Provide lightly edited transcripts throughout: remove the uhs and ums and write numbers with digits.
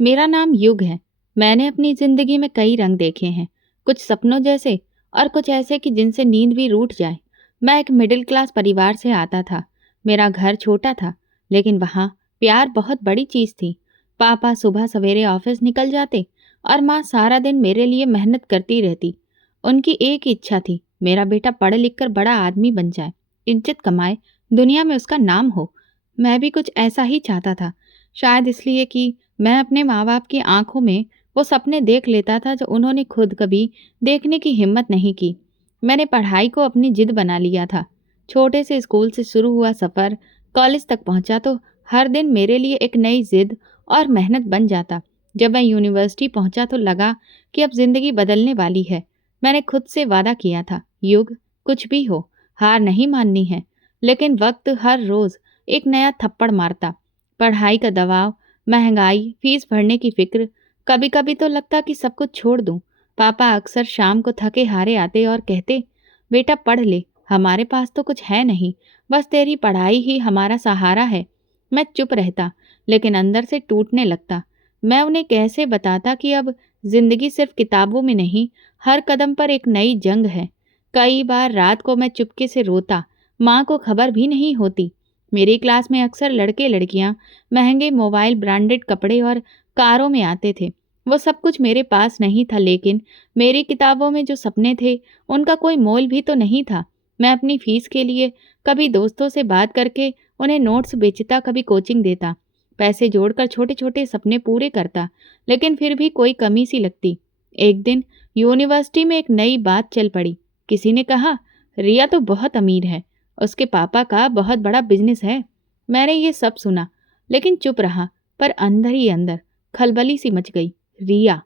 मेरा नाम युग है। मैंने अपनी ज़िंदगी में कई रंग देखे हैं, कुछ सपनों जैसे और कुछ ऐसे कि जिनसे नींद भी रूठ जाए। मैं एक मिडिल क्लास परिवार से आता था। मेरा घर छोटा था, लेकिन वहाँ प्यार बहुत बड़ी चीज़ थी। पापा सुबह सवेरे ऑफिस निकल जाते और माँ सारा दिन मेरे लिए मेहनत करती रहती। उनकी एक ही इच्छा थी, मेरा बेटा पढ़ लिख कर बड़ा आदमी बन जाए, इज्जत कमाए, दुनिया में उसका नाम हो। मैं भी कुछ ऐसा ही चाहता था, शायद इसलिए कि मैं अपने माँ-बाप की आँखों में वो सपने देख लेता था जो उन्होंने खुद कभी देखने की हिम्मत नहीं की। मैंने पढ़ाई को अपनी जिद बना लिया था। छोटे से स्कूल से शुरू हुआ सफ़र कॉलेज तक पहुँचा तो हर दिन मेरे लिए एक नई जिद और मेहनत बन जाता। जब मैं यूनिवर्सिटी पहुँचा तो लगा कि अब ज़िंदगी बदलने वाली है। मैंने खुद से वादा किया था, युग कुछ भी हो, हार नहीं माननी है। लेकिन वक़्त हर रोज़ एक नया थप्पड़ मारता। पढ़ाई का दबाव, महंगाई, फीस भरने की फिक्र, कभी-कभी तो लगता कि सब कुछ छोड़ दूं। पापा अक्सर शाम को थके हारे आते और कहते, बेटा पढ़ ले, हमारे पास तो कुछ है नहीं, बस तेरी पढ़ाई ही हमारा सहारा है। मैं चुप रहता, लेकिन अंदर से टूटने लगता। मैं उन्हें कैसे बताता कि अब जिंदगी सिर्फ किताबों में नहीं, हर कदम पर एक नई जंग है। कई बार रात को मैं चुपके से रोता, माँ को खबर भी नहीं होती। मेरी क्लास में अक्सर लड़के लड़कियां महंगे मोबाइल, ब्रांडेड कपड़े और कारों में आते थे। वो सब कुछ मेरे पास नहीं था, लेकिन मेरी किताबों में जो सपने थे, उनका कोई मोल भी तो नहीं था। मैं अपनी फीस के लिए कभी दोस्तों से बात करके उन्हें नोट्स बेचता, कभी कोचिंग देता। पैसे जोड़कर छोटे-छोटे सपने पूरे करता, लेकिन फिर भी कोई कमी सी लगती। एक दिन यूनिवर्सिटी में एक नई बात चल पड़ी। किसी ने कहा, रिया तो बहुत अमीर है, उसके पापा का बहुत बड़ा बिजनेस है। मैंने ये सब सुना, लेकिन चुप रहा, पर अंदर ही अंदर खलबली सी मच गई। रिया,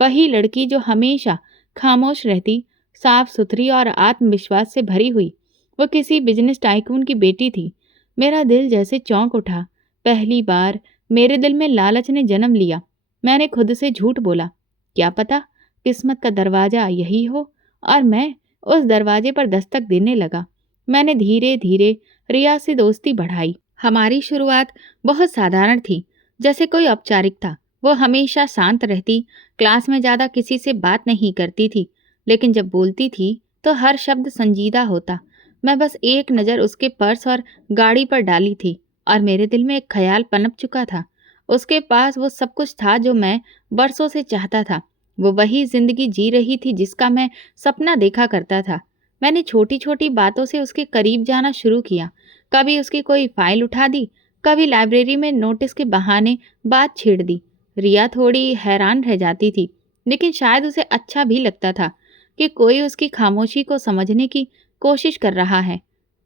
वही लड़की जो हमेशा खामोश रहती, साफ सुथरी और आत्मविश्वास से भरी हुई, वो किसी बिजनेस टाइकून की बेटी थी। मेरा दिल जैसे चौंक उठा। पहली बार मेरे दिल में लालच ने जन्म लिया। मैंने खुद से झूठ बोला, क्या पता किस्मत का दरवाजा यही हो। और मैं उस दरवाजे पर दस्तक देने लगा। मैंने धीरे धीरे रिया से दोस्ती बढ़ाई। हमारी शुरुआत बहुत साधारण थी, जैसे कोई औपचारिकता। वो हमेशा शांत रहती, क्लास में ज़्यादा किसी से बात नहीं करती थी, लेकिन जब बोलती थी तो हर शब्द संजीदा होता। मैं बस एक नज़र उसके पर्स और गाड़ी पर डाली थी और मेरे दिल में एक ख्याल पनप चुका था। उसके पास वो सब कुछ था जो मैं बरसों से चाहता था। वो वही जिंदगी जी रही थी जिसका मैं सपना देखा करता था। मैंने छोटी छोटी बातों से उसके करीब जाना शुरू किया। कभी उसकी कोई फाइल उठा दी, कभी लाइब्रेरी में नोटिस के बहाने बात छेड़ दी। रिया थोड़ी हैरान रह जाती थी, लेकिन शायद उसे अच्छा भी लगता था कि कोई उसकी खामोशी को समझने की कोशिश कर रहा है।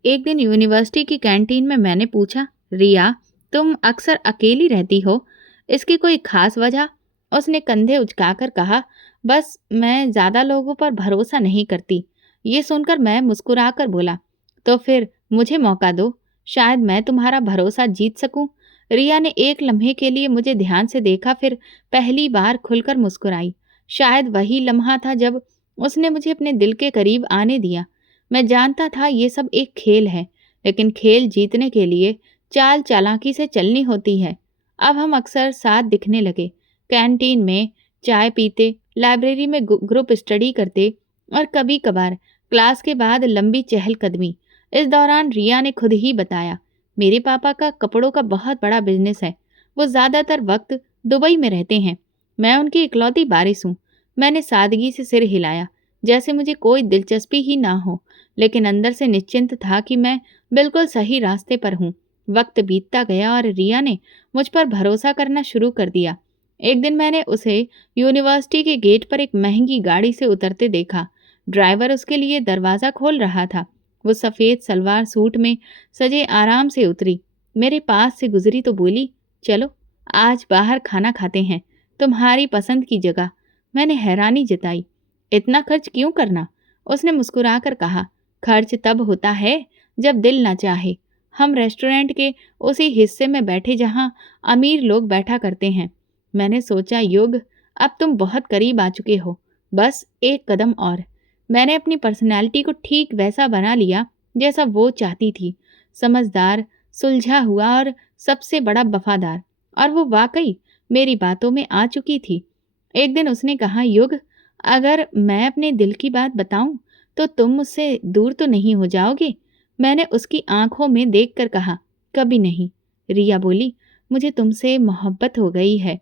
एक दिन यूनिवर्सिटी की कैंटीन में मैंने पूछा, रिया, तुम अक्सर अकेली रहती हो, इसकी कोई खास वजह? उसने कंधे उचकाकर कहा, बस मैं ज़्यादा लोगों पर भरोसा नहीं करती। ये सुनकर मैं मुस्कुराकर बोला, तो फिर मुझे मौका दो, शायद मैं तुम्हारा भरोसा जीत सकूं। रिया ने एक लम्हे के लिए मुझे ध्यान से देखा, फिर पहली बार खुलकर मुस्कुराई। शायद वही लम्हा था जब उसने मुझे अपने दिल के करीब आने दिया। मैं जानता था ये सब एक खेल है, लेकिन खेल जीतने के लिए चाल चालाकी से चलनी होती है। अब हम अक्सर साथ दिखने लगे, कैंटीन में चाय पीते, लाइब्रेरी में ग्रुप स्टडी करते और कभी कभार क्लास के बाद लंबी चहलकदमी। इस दौरान रिया ने खुद ही बताया, मेरे पापा का कपड़ों का बहुत बड़ा बिजनेस है, वो ज़्यादातर वक्त दुबई में रहते हैं। मैं उनकी इकलौती वारिस हूँ। मैंने सादगी से सिर हिलाया, जैसे मुझे कोई दिलचस्पी ही ना हो, लेकिन अंदर से निश्चिंत था कि मैं बिल्कुल सही रास्ते पर हूँ। वक्त बीतता गया और रिया ने मुझ पर भरोसा करना शुरू कर दिया। एक दिन मैंने उसे यूनिवर्सिटी के गेट पर एक महंगी गाड़ी से उतरते देखा। ड्राइवर उसके लिए दरवाज़ा खोल रहा था। वो सफ़ेद सलवार सूट में सजे आराम से उतरी, मेरे पास से गुजरी तो बोली, चलो आज बाहर खाना खाते हैं, तुम्हारी पसंद की जगह। मैंने हैरानी जताई, इतना खर्च क्यों करना? उसने मुस्कुराकर कहा, खर्च तब होता है जब दिल ना चाहे। हम रेस्टोरेंट के उसी हिस्से में बैठे जहां अमीर लोग बैठा करते हैं। मैंने सोचा, युग, अब तुम बहुत करीब आ चुके हो, बस एक कदम और। मैंने अपनी पर्सनैलिटी को ठीक वैसा बना लिया जैसा वो चाहती थी, समझदार, सुलझा हुआ और सबसे बड़ा वफादार। और वो वाकई मेरी बातों में आ चुकी थी। एक दिन उसने कहा, युग, अगर मैं अपने दिल की बात बताऊं तो तुम मुझसे दूर तो नहीं हो जाओगे? मैंने उसकी आंखों में देखकर कहा, कभी नहीं। रिया बोली, मुझे तुमसे मोहब्बत हो गई है।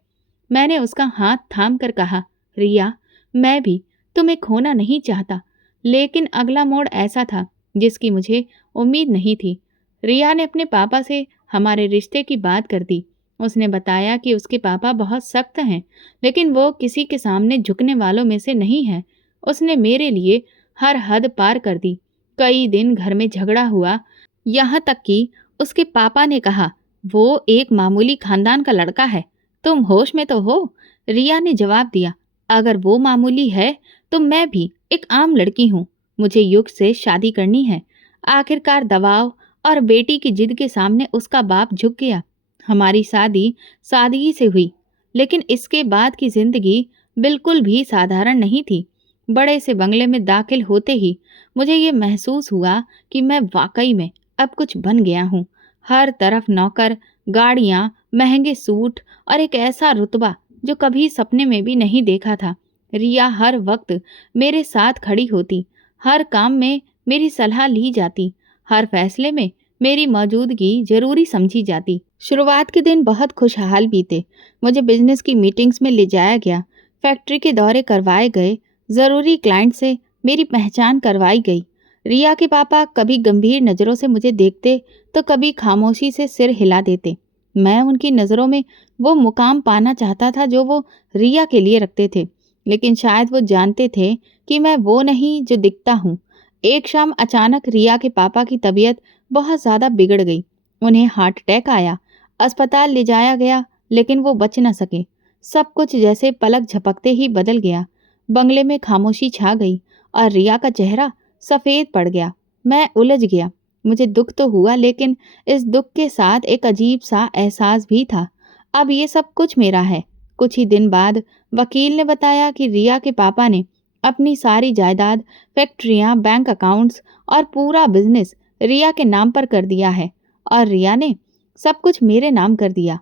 मैंने उसका हाथ थाम कर कहा, रिया, मैं भी तुम्हें खोना नहीं चाहता। लेकिन अगला मोड़ ऐसा था जिसकी मुझे उम्मीद नहीं थी। रिया ने अपने पापा से हमारे रिश्ते की बात कर दी। उसने बताया कि उसके पापा बहुत सख्त हैं, लेकिन वो किसी के सामने झुकने वालों में से नहीं है। उसने मेरे लिए हर हद पार कर दी। कई दिन घर में झगड़ा हुआ, यहाँ तक कि उसके पापा ने कहा, वो एक मामूली खानदान का लड़का है, तुम होश में तो हो? रिया ने जवाब दिया, अगर वो मामूली है तो मैं भी एक आम लड़की हूँ। मुझे युग से शादी करनी है। आखिरकार दबाव और बेटी की जिद के सामने उसका बाप झुक गया। हमारी शादी सादगी से हुई, लेकिन इसके बाद की जिंदगी बिल्कुल भी साधारण नहीं थी। बड़े से बंगले में दाखिल होते ही मुझे ये महसूस हुआ कि मैं वाकई में अब कुछ बन गया हूँ। हर तरफ नौकर, गाड़ियाँ, महंगे सूट और एक ऐसा रुतबा जो कभी सपने में भी नहीं देखा था। रिया हर वक्त मेरे साथ खड़ी होती, हर काम में मेरी सलाह ली जाती, हर फैसले में मेरी मौजूदगी जरूरी समझी जाती। शुरुआत के दिन बहुत खुशहाल बीते। मुझे बिजनेस की मीटिंग्स में ले जाया गया, फैक्ट्री के दौरे करवाए गए, ज़रूरी क्लाइंट से मेरी पहचान करवाई गई। रिया के पापा कभी गंभीर नज़रों से मुझे देखते तो कभी खामोशी से सिर हिला देते। मैं उनकी नज़रों में वो मुकाम पाना चाहता था जो वो रिया के लिए रखते थे, लेकिन शायद वो जानते थे कि मैं वो नहीं जो दिखता हूँ। एक शाम अचानक रिया के पापा की तबीयत बहुत ज़्यादा बिगड़ गई। उन्हें हार्ट अटैक आया। अस्पताल ले जाया गया, लेकिन वो बच न सके। सब कुछ जैसे पलक झपकते ही बदल गया। बंगले में खामोशी छा गई और रिया का चेहरा सफ़ेद पड़ गया। मैं उलझ गया। मुझे दुख तो हुआ, लेकिन इस दुख के साथ एक अजीब सा एहसास भी था। अब ये सब कुछ मेरा है। कुछ ही दिन बाद वकील ने बताया कि रिया के पापा ने अपनी सारी जायदाद, फैक्ट्रियां, बैंक अकाउंट्स और पूरा बिजनेस रिया के नाम पर कर दिया है और रिया ने सब कुछ मेरे नाम कर दिया।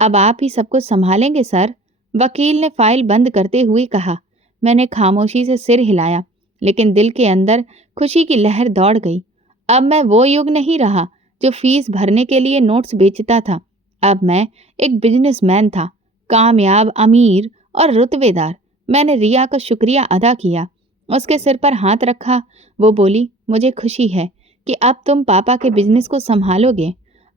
अब आप ही सब कुछ संभालेंगे सर? वकील ने फाइल बंद करते हुए कहा। मैंने खामोशी से सिर हिलाया, लेकिन दिल के अंदर खुशी की लहर दौड़ गई। अब मैं वो युग नहीं रहा जो फीस भरने के लिए नोट्स बेचता था। अब मैं एक बिजनेसमैन था, कामयाब, अमीर और रुतबेदार। मैंने रिया का शुक्रिया अदा किया, उसके सिर पर हाथ रखा। वो बोली, मुझे खुशी है कि अब तुम पापा के बिजनेस को संभालोगे।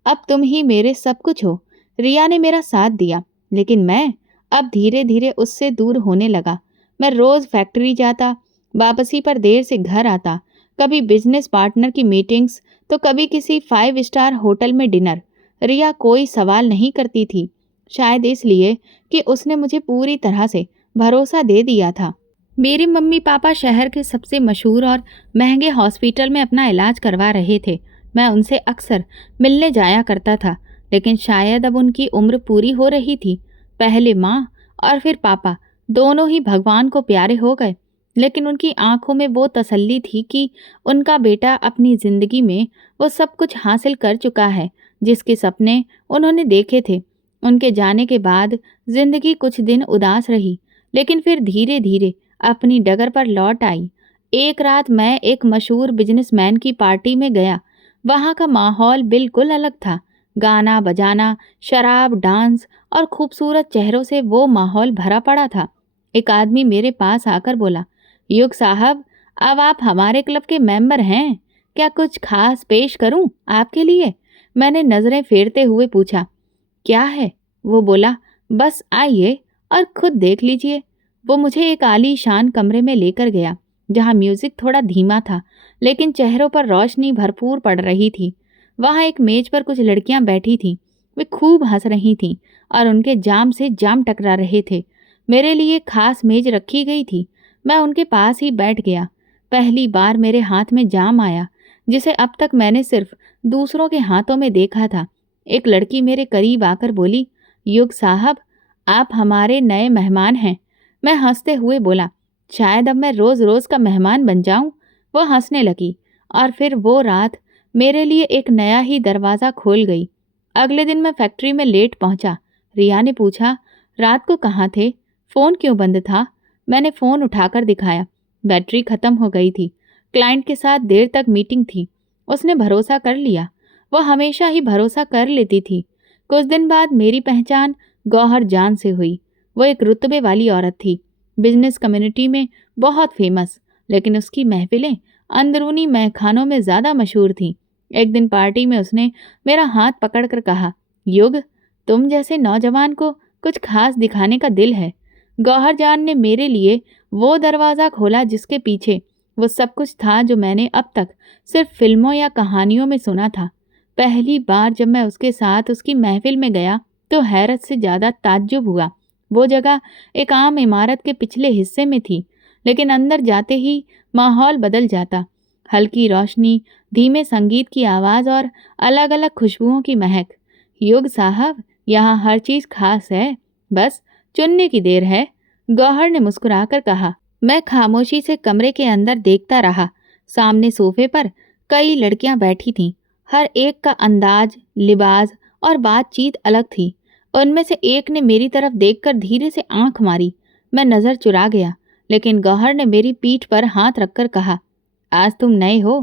अब तुम ही मेरे सब कुछ हो। रिया ने मेरा साथ दिया, लेकिन मैं अब धीरे धीरे उससे दूर होने लगा। मैं रोज़ फैक्ट्री जाता, वापसी पर देर से घर आता, कभी बिजनेस पार्टनर की मीटिंग्स तो कभी किसी 5 स्टार होटल में डिनर। रिया कोई सवाल नहीं करती थी, शायद इसलिए कि उसने मुझे पूरी तरह से भरोसा दे दिया था। मेरे मम्मी पापा शहर के सबसे मशहूर और महंगे हॉस्पिटल में अपना इलाज करवा रहे थे। मैं उनसे अक्सर मिलने जाया करता था, लेकिन शायद अब उनकी उम्र पूरी हो रही थी। पहले माँ और फिर पापा दोनों ही भगवान को प्यारे हो गए, लेकिन उनकी आंखों में वो तसल्ली थी कि उनका बेटा अपनी ज़िंदगी में वो सब कुछ हासिल कर चुका है जिसके सपने उन्होंने देखे थे। उनके जाने के बाद ज़िंदगी कुछ दिन उदास रही, लेकिन फिर धीरे धीरे अपनी डगर पर लौट आई। एक रात मैं एक मशहूर बिजनेसमैन की पार्टी में गया। वहाँ का माहौल बिल्कुल अलग था। गाना बजाना, शराब, डांस और खूबसूरत चेहरों से वो माहौल भरा पड़ा था। एक आदमी मेरे पास आकर बोला, युग साहब, अब आप हमारे क्लब के मेंबर हैं, क्या कुछ खास पेश करूं आपके लिए? मैंने नज़रें फेरते हुए पूछा, क्या है? वो बोला, बस आइए और खुद देख लीजिए। वो मुझे एक आलीशान कमरे में लेकर गया, जहाँ म्यूजिक थोड़ा धीमा था, लेकिन चेहरों पर रोशनी भरपूर पड़ रही थी। वहाँ एक मेज पर कुछ लड़कियां बैठी थीं। वे खूब हंस रही थीं और उनके जाम से जाम टकरा रहे थे। मेरे लिए खास मेज रखी गई थी। मैं उनके पास ही बैठ गया। पहली बार मेरे हाथ में जाम आया, जिसे अब तक मैंने सिर्फ दूसरों के हाथों में देखा था। एक लड़की मेरे करीब आकर बोली, युग साहब, आप हमारे नए मेहमान हैं। मैं हंसते हुए बोला, शायद अब मैं रोज़ रोज़ का मेहमान बन जाऊं। वो हंसने लगी और फिर वो रात मेरे लिए एक नया ही दरवाज़ा खोल गई। अगले दिन मैं फैक्ट्री में लेट पहुंचा। रिया ने पूछा, रात को कहाँ थे? फ़ोन क्यों बंद था? मैंने फ़ोन उठाकर दिखाया। बैटरी खत्म हो गई थी। क्लाइंट के साथ देर तक मीटिंग थी। उसने भरोसा कर लिया। वह हमेशा ही भरोसा कर लेती थी। कुछ दिन बाद मेरी पहचान गौहर जान से हुई। वो एक रुतबे वाली औरत थी, बिजनेस कम्युनिटी में बहुत फेमस, लेकिन उसकी महफिलें अंदरूनी महखानों में ज़्यादा मशहूर थीं। एक दिन पार्टी में उसने मेरा हाथ पकड़कर कहा, युग, तुम जैसे नौजवान को कुछ खास दिखाने का दिल है। गौहर जान ने मेरे लिए वो दरवाज़ा खोला जिसके पीछे वो सब कुछ था जो मैंने अब तक सिर्फ फिल्मों या कहानियों में सुना था। पहली बार जब मैं उसके साथ उसकी महफिल में गया तो हैरत से ज़्यादा ताज्जुब हुआ। वो जगह एक आम इमारत के पिछले हिस्से में थी, लेकिन अंदर जाते ही माहौल बदल जाता। हल्की रोशनी, धीमे संगीत की आवाज़ और अलग अलग खुशबुओं की महक। युग साहब, यहाँ हर चीज़ खास है, बस चुनने की देर है, गौहर ने मुस्कुराकर कहा। मैं खामोशी से कमरे के अंदर देखता रहा। सामने सोफे पर कई लड़कियां बैठी थीं। हर एक का अंदाज, लिबास और बातचीत अलग थी। उनमें से एक ने मेरी तरफ देखकर धीरे से आंख मारी। मैं नज़र चुरा गया, लेकिन गौहर ने मेरी पीठ पर हाथ रखकर कहा, आज तुम नए हो,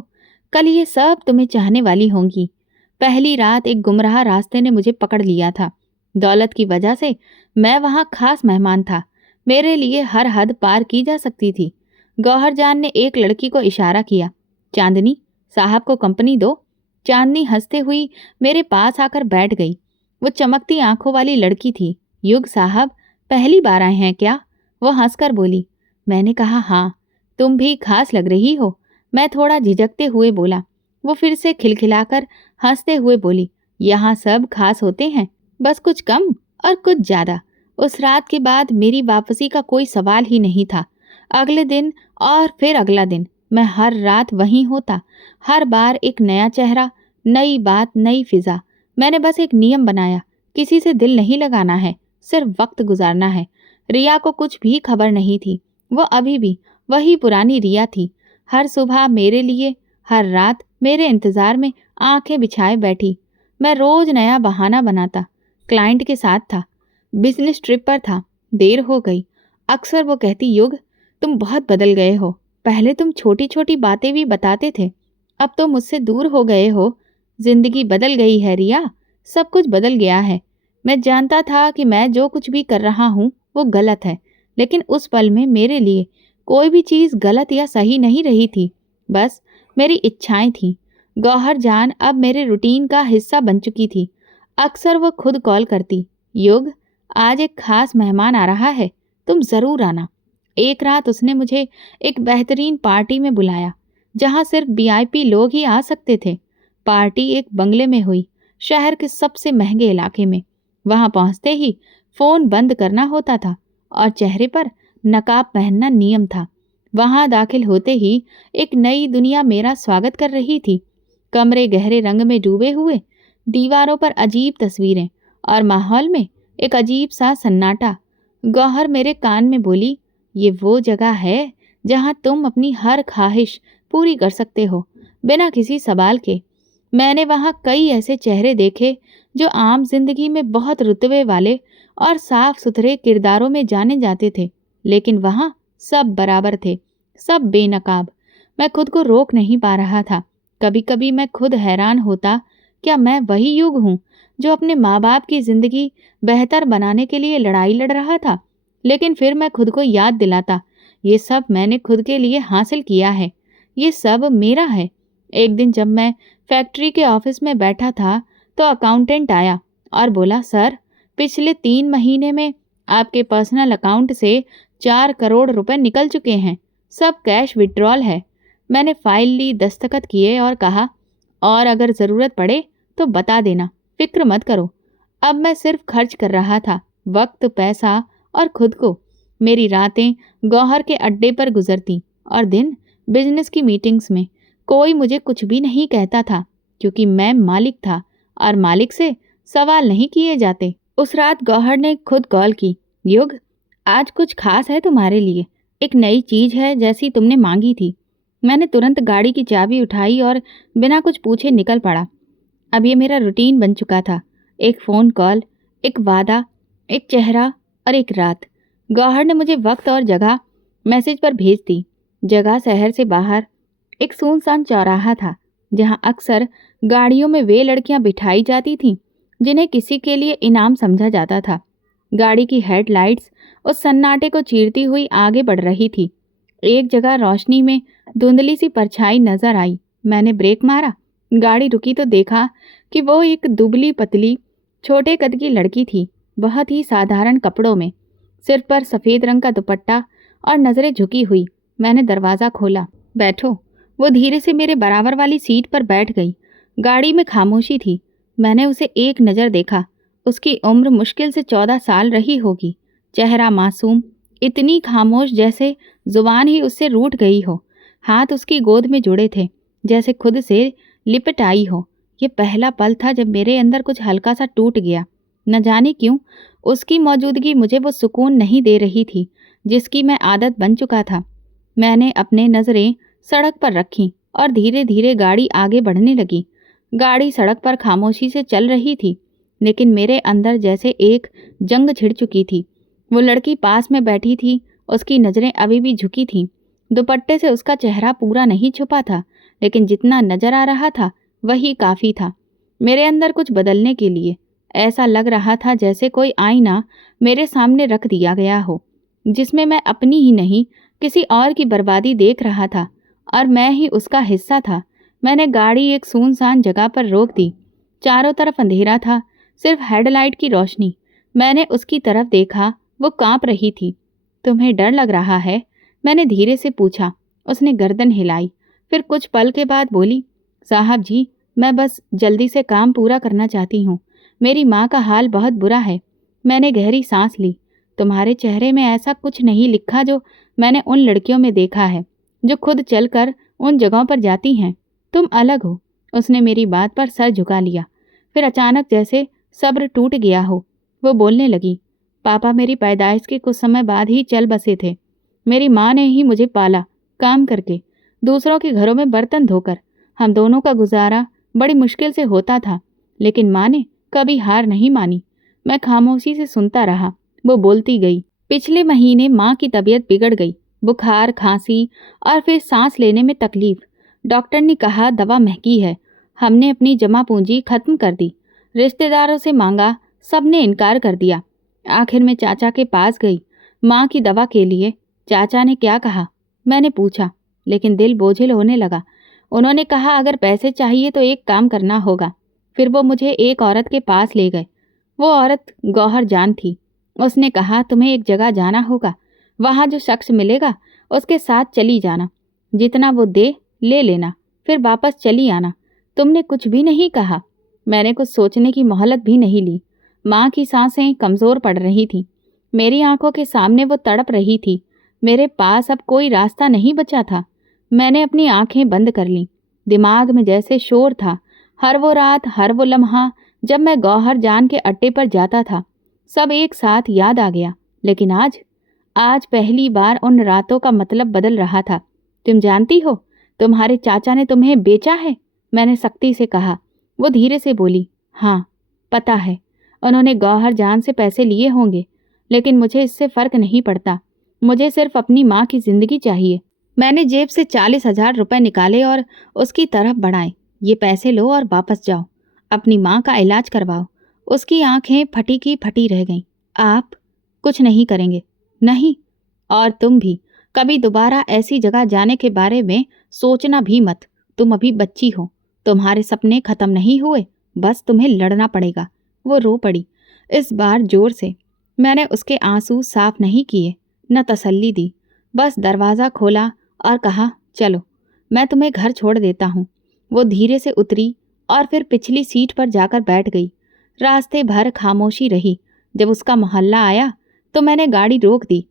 कल ये सब तुम्हें चाहने वाली होंगी। पहली रात एक गुमराह रास्ते ने मुझे पकड़ लिया था। दौलत की वजह से मैं वहाँ खास मेहमान था। मेरे लिए हर हद पार की जा सकती थी। गौहर जान ने एक लड़की को इशारा किया, चांदनी, साहब को कंपनी दो। चांदनी हंसते हुई मेरे पास आकर बैठ गई। वो चमकती आंखों वाली लड़की थी। युग साहब, पहली बार आए हैं क्या? वो हंसकर बोली। मैंने कहा, हाँ, तुम भी खास लग रही हो। मैं थोड़ा झिझकते हुए बोला। वो फिर से खिलखिलाकर हंसते हुए बोली, यहाँ सब खास होते हैं, बस कुछ कम और कुछ ज़्यादा। उस रात के बाद मेरी वापसी का कोई सवाल ही नहीं था। अगले दिन और फिर अगला दिन मैं हर रात वहीं होता। हर बार एक नया चेहरा, नई बात, नई फिजा। मैंने बस एक नियम बनाया, किसी से दिल नहीं लगाना है, सिर्फ वक्त गुजारना है। रिया को कुछ भी खबर नहीं थी। वो अभी भी वही पुरानी रिया थी। हर सुबह मेरे लिए, हर रात मेरे इंतज़ार में आंखें बिछाए बैठी। मैं रोज़ नया बहाना बनाता। क्लाइंट के साथ था, बिजनेस ट्रिप पर था, देर हो गई। अक्सर वो कहती, युग, तुम बहुत बदल गए हो। पहले तुम छोटी छोटी बातें भी बताते थे, अब तो मुझसे दूर हो गए हो। जिंदगी बदल गई है रिया, सब कुछ बदल गया है। मैं जानता था कि मैं जो कुछ भी कर रहा हूँ वो गलत है, लेकिन उस पल में मेरे लिए कोई भी चीज़ गलत या सही नहीं रही थी, बस मेरी इच्छाएं थीं। गौहर जान अब मेरे रूटीन का हिस्सा बन चुकी थी। अक्सर वो खुद कॉल करती, युग, आज एक खास मेहमान आ रहा है, तुम ज़रूर आना। एक रात उसने मुझे एक बेहतरीन पार्टी में बुलाया, जहाँ सिर्फ वीआईपी लोग ही आ सकते थे। पार्टी एक बंगले में हुई, शहर के सबसे महंगे इलाके में। वहाँ पहुँचते ही फ़ोन बंद करना होता था और चेहरे पर नकाब पहनना नियम था। वहाँ दाखिल होते ही एक नई दुनिया मेरा स्वागत कर रही थी। कमरे गहरे रंग में डूबे हुए, दीवारों पर अजीब तस्वीरें और माहौल में एक अजीब सा सन्नाटा। गौहर मेरे कान में बोली, ये वो जगह है जहाँ तुम अपनी हर ख्वाहिश पूरी कर सकते हो, बिना किसी सवाल के। मैंने वहाँ कई ऐसे चेहरे देखे जो आम जिंदगी में बहुत रुतबे वाले और साफ सुथरे किरदारों में जाने जाते थे, लेकिन वहाँ सब बराबर थे, सब बेनकाब। मैं खुद को रोक नहीं पा रहा था। कभी कभी मैं खुद हैरान होता, क्या मैं वही युग हूँ जो अपने माँ बाप की जिंदगी बेहतर बनाने के लिए लड़ाई लड़ रहा था? लेकिन फिर मैं खुद को याद दिलाता, ये सब मैंने खुद के लिए हासिल किया है, ये सब मेरा है। एक दिन जब मैं फैक्ट्री के ऑफिस में बैठा था तो अकाउंटेंट आया और बोला, सर, पिछले 3 महीने में आपके पर्सनल अकाउंट से 4 करोड़ रुपए निकल चुके हैं, सब कैश विड्रॉल है। मैंने फाइल ली, दस्तखत किए और कहा, और अगर ज़रूरत पड़े तो बता देना, फिक्र मत करो। अब मैं सिर्फ खर्च कर रहा था, वक्त, पैसा और खुद को। मेरी रातें गौहर के अड्डे पर गुजरती और दिन बिजनेस की मीटिंग्स में। कोई मुझे कुछ भी नहीं कहता था, क्योंकि मैं मालिक था और मालिक से सवाल नहीं किए जाते। उस रात गौहर ने खुद कॉल की, युग, आज कुछ खास है तुम्हारे लिए, एक नई चीज़ है जैसी तुमने मांगी थी। मैंने तुरंत गाड़ी की चाबी उठाई और बिना कुछ पूछे निकल पड़ा। अब ये मेरा रूटीन बन चुका था, एक फ़ोन कॉल, एक वादा, एक चेहरा, और एक रात गौहर ने मुझे वक्त और जगह मैसेज पर भेज दी। जगह शहर से बाहर एक सुनसान चौराहा था, जहां अक्सर गाड़ियों में वे लड़कियां बिठाई जाती थीं जिन्हें किसी के लिए इनाम समझा जाता था। गाड़ी की हेडलाइट्स उस सन्नाटे को चीरती हुई आगे बढ़ रही थी। एक जगह रोशनी में धुंधली सी परछाई नजर आई। मैंने ब्रेक मारा। गाड़ी रुकी तो देखा कि वो एक दुबली पतली छोटे कद की लड़की थी, बहुत ही साधारण कपड़ों में, सिर पर सफ़ेद रंग का दुपट्टा और नज़रें झुकी हुई। मैंने दरवाज़ा खोला। बैठो। वो धीरे से मेरे बराबर वाली सीट पर बैठ गई। गाड़ी में खामोशी थी। मैंने उसे एक नज़र देखा। उसकी उम्र मुश्किल से 14 साल रही होगी। चेहरा मासूम, इतनी खामोश जैसे जुबान ही उससे रूठ गई हो। हाथ उसकी गोद में जुड़े थे, जैसे खुद से लिपट आई हो। ये पहला पल था जब मेरे अंदर कुछ हल्का सा टूट गया। न जाने क्यों उसकी मौजूदगी मुझे वो सुकून नहीं दे रही थी जिसकी मैं आदत बन चुका था। मैंने अपने नज़रें सड़क पर रखी और धीरे धीरे गाड़ी आगे बढ़ने लगी। गाड़ी सड़क पर खामोशी से चल रही थी, लेकिन मेरे अंदर जैसे एक जंग छिड़ चुकी थी। वो लड़की पास में बैठी थी, उसकी नज़रें अभी भी झुकी थीं। दुपट्टे से उसका चेहरा पूरा नहीं छुपा था, लेकिन जितना नजर आ रहा था वही काफ़ी था मेरे अंदर कुछ बदलने के लिए। ऐसा लग रहा था जैसे कोई आईना मेरे सामने रख दिया गया हो, जिसमें मैं अपनी ही नहीं किसी और की बर्बादी देख रहा था, और मैं ही उसका हिस्सा था। मैंने गाड़ी एक सुनसान जगह पर रोक दी। चारों तरफ अंधेरा था, सिर्फ हेडलाइट की रोशनी। मैंने उसकी तरफ देखा। वो कांप रही थी। तुम्हें डर लग रहा है? मैंने धीरे से पूछा। उसने गर्दन हिलाई, फिर कुछ पल के बाद बोली, साहब जी, मैं बस जल्दी से काम पूरा करना चाहती हूँ। मेरी माँ का हाल बहुत बुरा है। मैंने गहरी सांस ली। तुम्हारे चेहरे में ऐसा कुछ नहीं लिखा जो मैंने उन लड़कियों में देखा है, जो खुद चलकर उन जगहों पर जाती हैं। तुम अलग हो। उसने मेरी बात पर सर झुका लिया। फिर अचानक जैसे सब्र टूट गया हो, वो बोलने लगी, पापा मेरी पैदाइश के कुछ समय बाद ही चल बसे थे। मेरी माँ ने ही मुझे पाला, काम करके, दूसरों के घरों में बर्तन धोकर। हम दोनों का गुजारा बड़ी मुश्किल से होता था, लेकिन माँ ने कभी हार नहीं मानी। मैं खामोशी से सुनता रहा। वो बोलती गई। पिछले महीने माँ की तबीयत बिगड़ गई। बुखार, खांसी और फिर सांस लेने में तकलीफ। डॉक्टर ने कहा दवा महंगी है। हमने अपनी जमा पूंजी खत्म कर दी, रिश्तेदारों से मांगा, सबने इनकार कर दिया। आखिर में चाचा के पास गई माँ की दवा के लिए। चाचा ने क्या कहा? मैंने पूछा, लेकिन दिल बोझिल होने लगा। उन्होंने कहा अगर पैसे चाहिए तो एक काम करना होगा। फिर वो मुझे एक औरत के पास ले गए। वो औरत गौहर जान थी। उसने कहा तुम्हें एक जगह जाना होगा, वहाँ जो शख्स मिलेगा उसके साथ चली जाना, जितना वो दे ले लेना, फिर वापस चली आना। तुमने कुछ भी नहीं कहा। मैंने कुछ सोचने की मोहलत भी नहीं ली। माँ की सांसें कमज़ोर पड़ रही थीं। मेरी आंखों के सामने वो तड़प रही थी। मेरे पास अब कोई रास्ता नहीं बचा था। मैंने अपनी आंखें बंद कर लीं। दिमाग में जैसे शोर था। हर वो रात, हर वो लम्हा जब मैं गौहर जान के अड्डे पर जाता था, सब एक साथ याद आ गया। लेकिन आज पहली बार उन रातों का मतलब बदल रहा था। तुम जानती हो, तुम्हारे चाचा ने तुम्हें बेचा है? मैंने सख्ती से कहा। वो धीरे से बोली, हाँ पता है। उन्होंने गौहर जान से पैसे लिए होंगे, लेकिन मुझे इससे फ़र्क नहीं पड़ता। मुझे सिर्फ अपनी माँ की ज़िंदगी चाहिए। मैंने जेब से 40,000 रुपये निकाले और उसकी तरफ बढ़ाए। ये पैसे लो और वापस जाओ, अपनी माँ का इलाज करवाओ। उसकी आंखें फटी की फटी रह गईं। आप कुछ नहीं करेंगे? नहीं, और तुम भी कभी दोबारा ऐसी जगह जाने के बारे में सोचना भी मत। तुम अभी बच्ची हो, तुम्हारे सपने खत्म नहीं हुए, बस तुम्हें लड़ना पड़ेगा। वो रो पड़ी, इस बार जोर से। मैंने उसके आंसू साफ नहीं किए, न तसल्ली दी, बस दरवाज़ा खोला और कहा, चलो मैं तुम्हें घर छोड़ देता हूँ। वो धीरे से उतरी और फिर पिछली सीट पर जाकर बैठ गई। रास्ते भर खामोशी रही। जब उसका मोहल्ला आया तो मैंने गाड़ी रोक दी।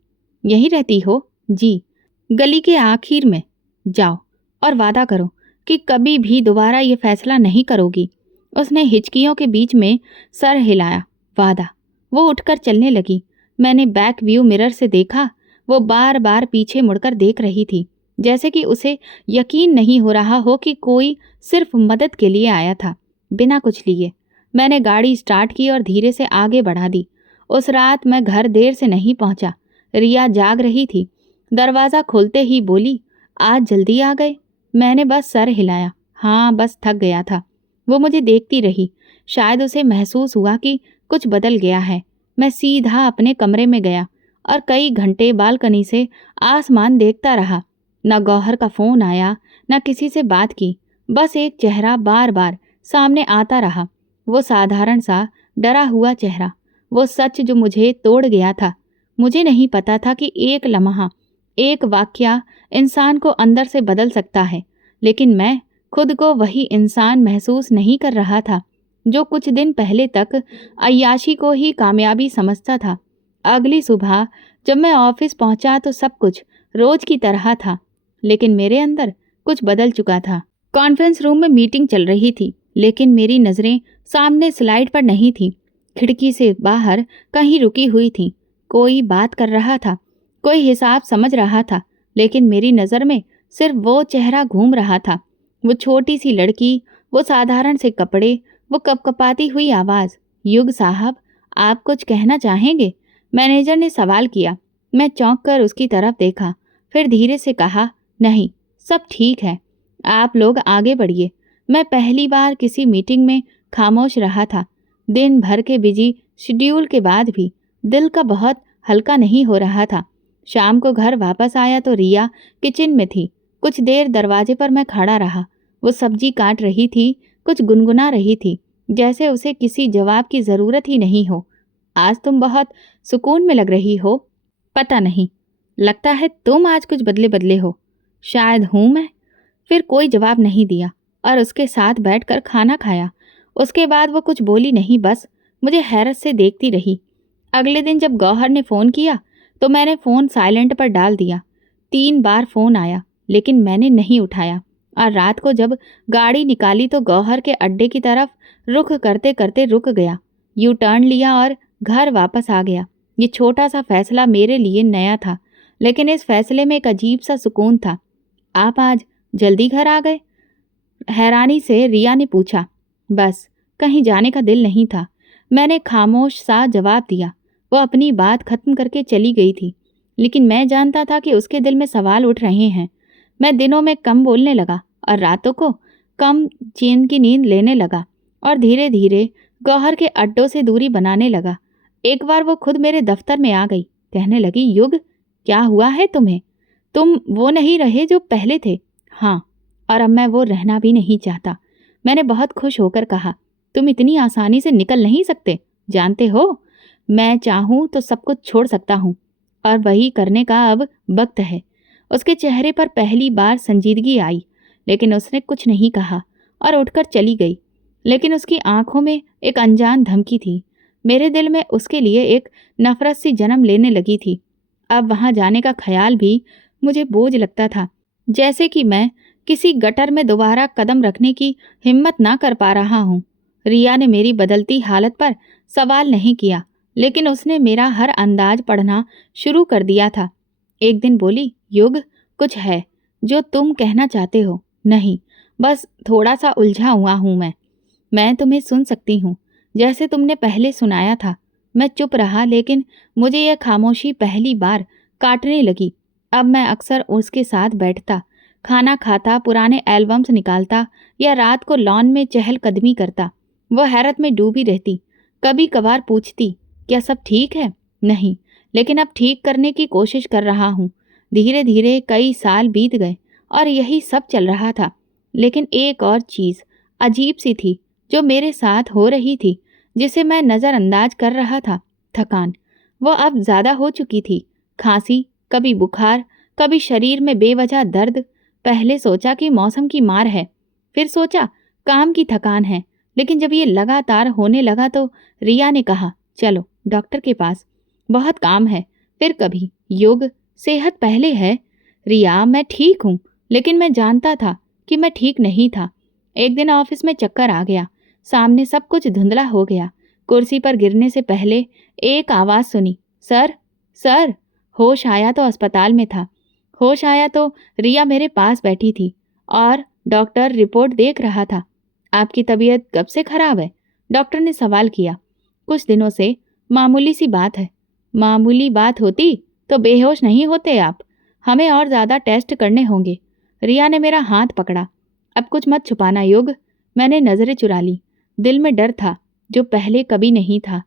यहीं रहती हो? जी। गली के आखिर में। जाओ और वादा करो कि कभी भी दोबारा ये फैसला नहीं करोगी। उसने हिचकियों के बीच में सर हिलाया। वादा। वो उठकर चलने लगी। मैंने बैक व्यू मिरर से देखा। वो बार बार पीछे मुड़कर देख रही थी, जैसे कि उसे यकीन नहीं हो रहा हो कि कोई सिर्फ मदद के लिए आया था, बिना कुछ लिए। मैंने गाड़ी स्टार्ट की और धीरे से आगे बढ़ा दी। उस रात मैं घर देर से नहीं पहुंचा। रिया जाग रही थी। दरवाज़ा खोलते ही बोली, आज जल्दी आ गए? मैंने बस सर हिलाया। हाँ, बस थक गया था। वो मुझे देखती रही। शायद उसे महसूस हुआ कि कुछ बदल गया है। मैं सीधा अपने कमरे में गया और कई घंटे बालकनी से आसमान देखता रहा। न गौहर का फ़ोन आया, न किसी से बात की। बस एक चेहरा बार बार सामने आता रहा, वो साधारण सा डरा हुआ चेहरा, वो सच जो मुझे तोड़ गया था। मुझे नहीं पता था कि एक लम्हा, एक वाक्या इंसान को अंदर से बदल सकता है, लेकिन मैं खुद को वही इंसान महसूस नहीं कर रहा था जो कुछ दिन पहले तक अय्याशी को ही कामयाबी समझता था। अगली सुबह जब मैं ऑफिस पहुंचा तो सब कुछ रोज की तरह था, लेकिन मेरे अंदर कुछ बदल चुका था। कॉन्फ्रेंस रूम में मीटिंग चल रही थी, लेकिन मेरी नज़रें सामने स्लाइड पर नहीं थीं। खिड़की से बाहर कहीं रुकी हुई थीं। कोई बात कर रहा था, कोई हिसाब समझ रहा था, लेकिन मेरी नज़र में सिर्फ वो चेहरा घूम रहा था। वो छोटी सी लड़की, वो साधारण से कपड़े, वो कपकपाती हुई आवाज़। युग साहब, आप कुछ कहना चाहेंगे? मैनेजर ने सवाल किया। मैं चौंक कर उसकी तरफ देखा, फिर धीरे से कहा, नहीं, सब ठीक है, आप लोग आगे बढ़िए। मैं पहली बार किसी मीटिंग में खामोश रहा था। दिन भर के बिजी शेड्यूल के बाद भी दिल का बहुत हल्का नहीं हो रहा था। शाम को घर वापस आया तो रिया किचन में थी। कुछ देर दरवाजे पर मैं खड़ा रहा। वो सब्जी काट रही थी, कुछ गुनगुना रही थी, जैसे उसे किसी जवाब की ज़रूरत ही नहीं हो। आज तुम बहुत सुकून में लग रही हो। पता नहीं, लगता है तुम आज कुछ बदले बदले हो। शायद हूँ मैं। फिर कोई जवाब नहीं दिया और उसके साथ बैठकर खाना खाया। उसके बाद वो कुछ बोली नहीं, बस मुझे हैरत से देखती रही। अगले दिन जब गौहर ने फ़ोन किया तो मैंने फ़ोन साइलेंट पर डाल दिया। 3 बार फ़ोन आया, लेकिन मैंने नहीं उठाया। और रात को जब गाड़ी निकाली तो गौहर के अड्डे की तरफ रुख करते करते रुक गया। यू टर्न लिया और घर वापस आ गया। ये छोटा सा फैसला मेरे लिए नया था, लेकिन इस फैसले में एक अजीब सा सुकून था। आप आज जल्दी घर आ गए? हैरानी से रिया ने पूछा। बस, कहीं जाने का दिल नहीं था, मैंने खामोश सा जवाब दिया। वो अपनी बात खत्म करके चली गई थी, लेकिन मैं जानता था कि उसके दिल में सवाल उठ रहे हैं। मैं दिनों में कम बोलने लगा और रातों को कम चैन की नींद लेने लगा और धीरे धीरे गौहर के अड्डों से दूरी बनाने लगा। एक बार वो खुद मेरे दफ्तर में आ गई, कहने लगी, युग, क्या हुआ है तुम्हें? तुम वो नहीं रहे जो पहले थे। हाँ, और अब मैं वो रहना भी नहीं चाहता। मैंने बहुत खुश होकर कहा, तुम इतनी आसानी से निकल नहीं सकते। जानते हो, मैं चाहूँ तो सब कुछ छोड़ सकता हूँ, और वही करने का अब वक्त है। उसके चेहरे पर पहली बार संजीदगी आई, लेकिन उसने कुछ नहीं कहा और उठकर चली गई। लेकिन उसकी आंखों में एक अनजान धमकी थी। मेरे दिल में उसके लिए एक नफरत सी जन्म लेने लगी थी। अब वहाँ जाने का ख्याल भी मुझे बोझ लगता था, जैसे कि मैं किसी गटर में दोबारा कदम रखने की हिम्मत ना कर पा रहा हूँ। रिया ने मेरी बदलती हालत पर सवाल नहीं किया, लेकिन उसने मेरा हर अंदाज पढ़ना शुरू कर दिया था। एक दिन बोली, युग, कुछ है जो तुम कहना चाहते हो? नहीं, बस थोड़ा सा उलझा हुआ हूँ मैं तुम्हें सुन सकती हूँ, जैसे तुमने पहले सुनाया था। मैं चुप रहा, लेकिन मुझे यह खामोशी पहली बार काटने लगी। अब मैं अक्सर उसके साथ बैठता, खाना खाता, पुराने एल्बम्स निकालता या रात को लॉन में चहलकदमी करता। वो हैरत में डूबी रहती। कभी कभार पूछती, क्या सब ठीक है? नहीं, लेकिन अब ठीक करने की कोशिश कर रहा हूँ। धीरे धीरे कई साल बीत गए और यही सब चल रहा था। लेकिन एक और चीज़ अजीब सी थी जो मेरे साथ हो रही थी, जिसे मैं नज़रअंदाज कर रहा था। थकान। वो अब ज़्यादा हो चुकी थी। खांसी, कभी बुखार, कभी शरीर में बेवजह दर्द। पहले सोचा कि मौसम की मार है, फिर सोचा काम की थकान है, लेकिन जब ये लगातार होने लगा तो रिया ने कहा, चलो डॉक्टर के पास, बहुत काम है। फिर कभी, युग, सेहत पहले है। रिया, मैं ठीक हूँ, लेकिन मैं जानता था कि मैं ठीक नहीं था। एक दिन ऑफिस में चक्कर आ गया, सामने सब कुछ धुंधला हो गया। कुर्सी पर गिरने से पहले एक आवाज़ सुनी, सर, सर। होश आया तो अस्पताल में था। होश आया तो रिया मेरे पास बैठी थी और डॉक्टर रिपोर्ट देख रहा था। आपकी तबीयत कब से खराब है? डॉक्टर ने सवाल किया। कुछ दिनों से, मामूली सी बात है। मामूली बात होती तो बेहोश नहीं होते आप। हमें और ज़्यादा टेस्ट करने होंगे। रिया ने मेरा हाथ पकड़ा। अब कुछ मत छुपाना युग। मैंने नज़रें चुरा ली। दिल में डर था जो पहले कभी नहीं था।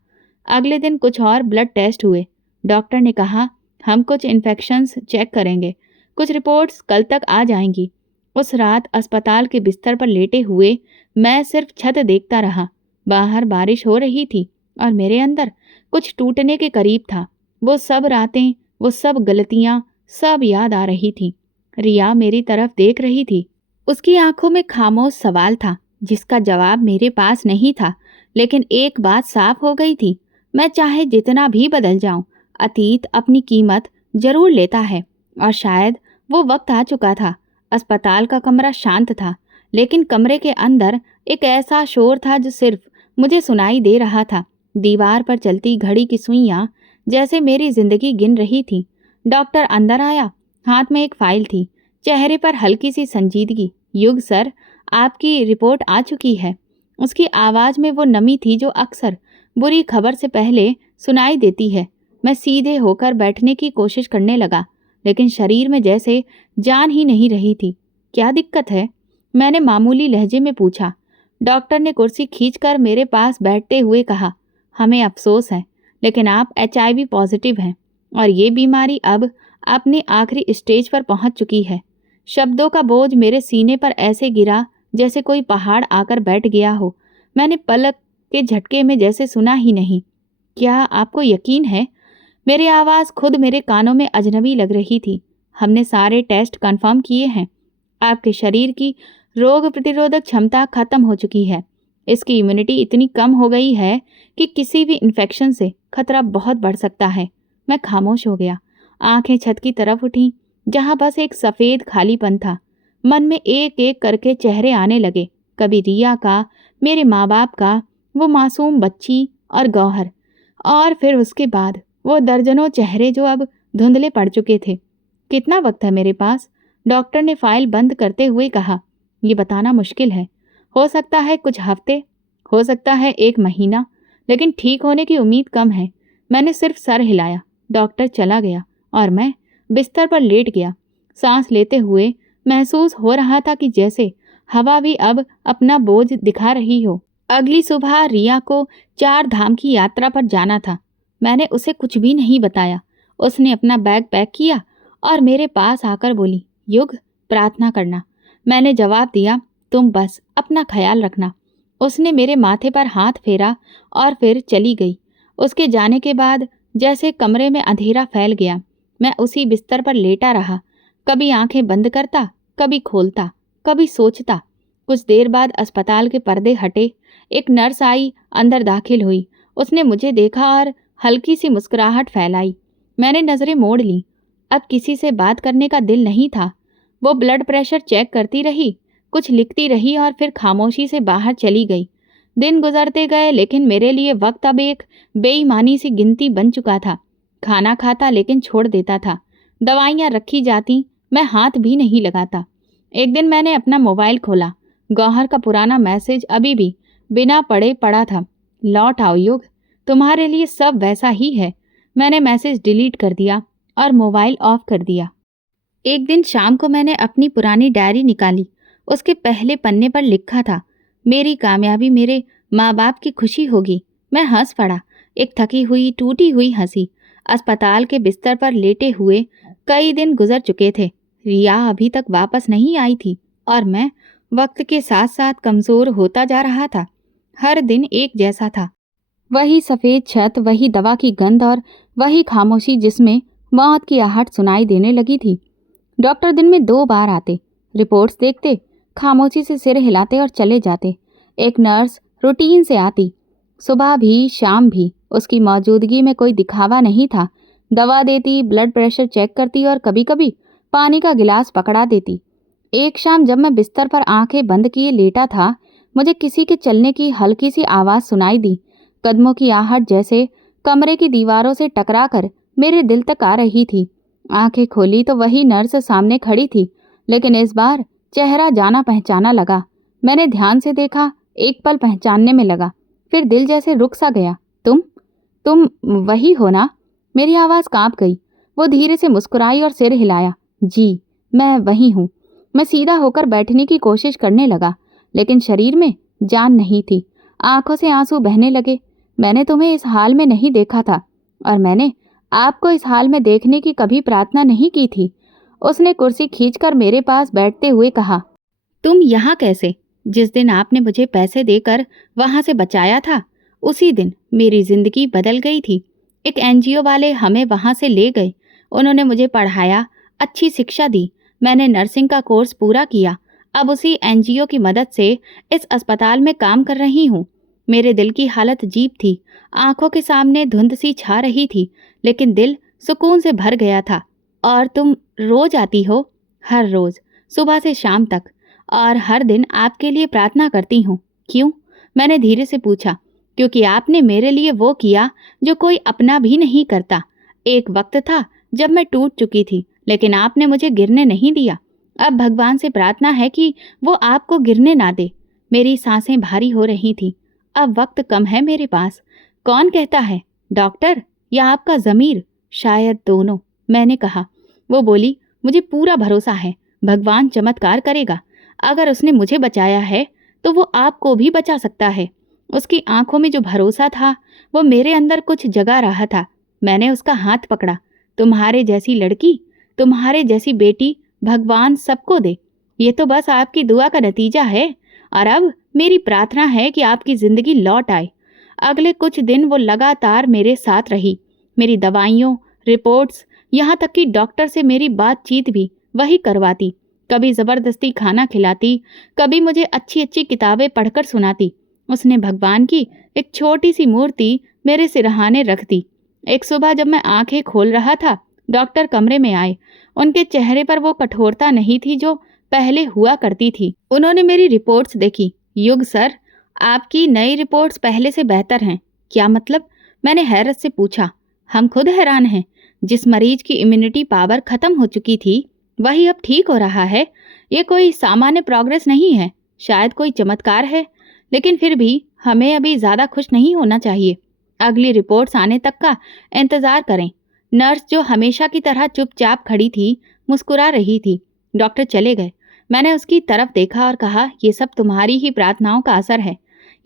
अगले दिन कुछ और ब्लड टेस्ट हुए। डॉक्टर ने कहा हम कुछ इन्फेक्शंस चेक करेंगे, कुछ रिपोर्ट्स कल तक आ जाएंगी। उस रात अस्पताल के बिस्तर पर लेटे हुए मैं सिर्फ छत देखता रहा। बाहर बारिश हो रही थी और मेरे अंदर कुछ टूटने के करीब था। वो सब रातें, वो सब गलतियां, सब याद आ रही थी। रिया मेरी तरफ देख रही थी। उसकी आंखों में खामोश सवाल था जिसका जवाब मेरे पास नहीं था। लेकिन एक बात साफ हो गई थी, मैं चाहे जितना भी बदल जाऊं, अतीत अपनी कीमत जरूर लेता है। और शायद वो वक्त आ चुका था। अस्पताल का कमरा शांत था, लेकिन कमरे के अंदर एक ऐसा शोर था जो सिर्फ मुझे सुनाई दे रहा था। दीवार पर चलती घड़ी की सुइयां जैसे मेरी जिंदगी गिन रही थी। डॉक्टर अंदर आया। हाथ में एक फाइल थी, चेहरे पर हल्की सी संजीदगी। युग सर, आपकी रिपोर्ट आ चुकी है। उसकी आवाज़ में वो नमी थी जो अक्सर बुरी खबर से पहले सुनाई देती है। मैं सीधे होकर बैठने की कोशिश करने लगा, लेकिन शरीर में जैसे जान ही नहीं रही थी। क्या दिक्कत है? मैंने मामूली लहजे में पूछा। डॉक्टर ने कुर्सी खींचकर मेरे पास बैठते हुए कहा, हमें अफसोस है, लेकिन आप HIV पॉजिटिव हैं और ये बीमारी अब अपने आखिरी स्टेज पर पहुंच चुकी है। शब्दों का बोझ मेरे सीने पर ऐसे गिरा जैसे कोई पहाड़ आकर बैठ गया हो। मैंने पलक के झटके में जैसे सुना ही नहीं। क्या आपको यकीन है? मेरी आवाज़ खुद मेरे कानों में अजनबी लग रही थी। हमने सारे टेस्ट कंफर्म किए हैं। आपके शरीर की रोग प्रतिरोधक क्षमता खत्म हो चुकी है। इसकी इम्यूनिटी इतनी कम हो गई है कि किसी भी इन्फेक्शन से खतरा बहुत बढ़ सकता है। मैं खामोश हो गया। आंखें छत की तरफ उठी जहां बस एक सफ़ेद खालीपन था। मन में एक एक करके चेहरे आने लगे। कभी रिया का, मेरे माँ बाप का, वो मासूम बच्ची और गौहर, और फिर उसके बाद वो दर्जनों चेहरे जो अब धुंधले पड़ चुके थे। कितना वक्त है मेरे पास? डॉक्टर ने फाइल बंद करते हुए कहा। ये बताना मुश्किल है। हो सकता है कुछ हफ्ते, हो सकता है 1 महीना, लेकिन ठीक होने की उम्मीद कम है। मैंने सिर्फ सर हिलाया। डॉक्टर चला गया और मैं बिस्तर पर लेट गया। सांस लेते हुए महसूस हो रहा था कि जैसे हवा भी अब अपना बोझ दिखा रही हो। अगली सुबह रिया को 4 धाम की यात्रा पर जाना था। मैंने उसे कुछ भी नहीं बताया। उसने अपना बैग पैक किया और मेरे पास आकर बोली, युग, प्रार्थना करना। मैंने जवाब दिया, तुम बस अपना ख्याल रखना। उसने मेरे माथे पर हाथ फेरा और फिर चली गई। उसके जाने के बाद जैसे कमरे में अंधेरा फैल गया। मैं उसी बिस्तर पर लेटा रहा, कभी आंखें बंद करता, कभी खोलता, कभी सोचता। कुछ देर बाद अस्पताल के पर्दे हटे। एक नर्स आई, अंदर दाखिल हुई। उसने मुझे देखा और हल्की सी मुस्कुराहट फैलाई। मैंने नज़रें मोड़ ली। अब किसी से बात करने का दिल नहीं था। वो ब्लड प्रेशर चेक करती रही, कुछ लिखती रही और फिर खामोशी से बाहर चली गई। दिन गुजरते गए, लेकिन मेरे लिए वक्त अब एक बेईमानी सी गिनती बन चुका था। खाना खाता लेकिन छोड़ देता था। दवाइयाँ रखी जाती, मैं हाथ भी नहीं लगाता। एक दिन मैंने अपना मोबाइल खोला। गौहर का पुराना मैसेज अभी भी बिना पढ़े पड़ा था। लौट आओ युग, तुम्हारे लिए सब वैसा ही है। मैंने मैसेज डिलीट कर दिया और मोबाइल ऑफ कर दिया। एक दिन शाम को मैंने अपनी पुरानी डायरी निकाली। उसके पहले पन्ने पर लिखा था, मेरी कामयाबी मेरे माँ बाप की खुशी होगी। मैं हंस पड़ा, एक थकी हुई, टूटी हुई हंसी। अस्पताल के बिस्तर पर लेटे हुए कई दिन गुजर चुके थे। रिया अभी तक वापस नहीं आई थी और मैं वक्त के साथ साथ कमज़ोर होता जा रहा था। हर दिन एक जैसा था। वही सफ़ेद छत, वही दवा की गंध और वही खामोशी जिसमें मौत की आहट सुनाई देने लगी थी। डॉक्टर दिन में 2 बार आते, रिपोर्ट्स देखते, खामोशी से सिर हिलाते और चले जाते। एक नर्स रूटीन से आती, सुबह भी शाम भी। उसकी मौजूदगी में कोई दिखावा नहीं था। दवा देती, ब्लड प्रेशर चेक करती और कभी कभी पानी का गिलास पकड़ा देती। एक शाम जब मैं बिस्तर पर आंखें बंद किए लेटा था, मुझे किसी के चलने की हल्की सी आवाज़ सुनाई दी। कदमों की आहट जैसे कमरे की दीवारों से टकराकर मेरे दिल तक आ रही थी। आंखें खोली तो वही नर्स सामने खड़ी थी, लेकिन इस बार चेहरा जाना पहचाना लगा। मैंने ध्यान से देखा, एक पल पहचानने में लगा, फिर दिल जैसे रुक सा गया। तुम? तुम वही हो ना? मेरी आवाज़ कांप गई। वो धीरे से मुस्कुराई और सिर हिलाया। जी, मैं वही हूँ। मैं सीधा होकर बैठने की कोशिश करने लगा, लेकिन शरीर में जान नहीं थी। आंखों से आंसू बहने लगे। मैंने तुम्हें इस हाल में नहीं देखा था और मैंने आपको इस हाल में देखने की कभी प्रार्थना नहीं की थी। उसने कुर्सी खींचकर मेरे पास बैठते हुए कहा, तुम यहाँ कैसे? जिस दिन आपने मुझे पैसे देकर वहां से बचाया था, उसी दिन मेरी जिंदगी बदल गई थी। एक एनजीओ वाले हमें वहां से ले गए। उन्होंने मुझे पढ़ाया, अच्छी शिक्षा दी। मैंने नर्सिंग का कोर्स पूरा किया। अब उसी एनजीओ की मदद से इस अस्पताल में काम कर रही हूँ। मेरे दिल की हालत अजीब थी। आंखों के सामने धुंध सी छा रही थी, लेकिन दिल सुकून से भर गया था। और तुम रोज आती हो? हर रोज, सुबह से शाम तक, और हर दिन आपके लिए प्रार्थना करती हूँ। क्यों? मैंने धीरे से पूछा। क्योंकि आपने मेरे लिए वो किया जो कोई अपना भी नहीं करता। एक वक्त था जब मैं टूट चुकी थी, लेकिन आपने मुझे गिरने नहीं दिया। अब भगवान से प्रार्थना है कि वो आपको गिरने ना दे। मेरी सांसें भारी हो रही थी। अब वक्त कम है मेरे पास। कौन कहता है, डॉक्टर या आपका ज़मीर? शायद दोनों, मैंने कहा। वो बोली, मुझे पूरा भरोसा है, भगवान चमत्कार करेगा। अगर उसने मुझे बचाया है तो वो आपको भी बचा सकता है। उसकी आंखों में जो भरोसा था, वो मेरे अंदर कुछ जगा रहा था। मैंने उसका हाथ पकड़ा। तुम्हारे जैसी लड़की, तुम्हारे जैसी बेटी भगवान सबको दे। ये तो बस आपकी दुआ का नतीजा है। और अब मेरी प्रार्थना है कि आपकी जिंदगी लौट आए। अगले कुछ दिन वो लगातार मेरे साथ रही। मेरी दवाइयों, रिपोर्ट्स, यहाँ तक कि डॉक्टर से मेरी बातचीत भी वही करवाती। कभी ज़बरदस्ती खाना खिलाती, कभी मुझे अच्छी अच्छी किताबें पढ़कर सुनाती। उसने भगवान की एक छोटी सी मूर्ति मेरे सिरहाने रख दी। एक सुबह जब मैं आंखें खोल रहा था, डॉक्टर कमरे में आए। उनके चेहरे पर वो कठोरता नहीं थी जो पहले हुआ करती थी। उन्होंने मेरी रिपोर्ट्स देखी। युग सर, आपकी नई रिपोर्ट्स पहले से बेहतर हैं। क्या मतलब? मैंने हैरत से पूछा। हम खुद हैरान हैं। जिस मरीज की इम्यूनिटी पावर खत्म हो चुकी थी, वही अब ठीक हो रहा है। ये कोई सामान्य प्रोग्रेस नहीं है, शायद कोई चमत्कार है। लेकिन फिर भी हमें अभी ज़्यादा खुश नहीं होना चाहिए। अगली रिपोर्ट्स आने तक का इंतज़ार करें। नर्स, जो हमेशा की तरह चुपचाप खड़ी थी, मुस्कुरा रही थी। डॉक्टर चले गए। मैंने उसकी तरफ देखा और कहा, ये सब तुम्हारी ही प्रार्थनाओं का असर है।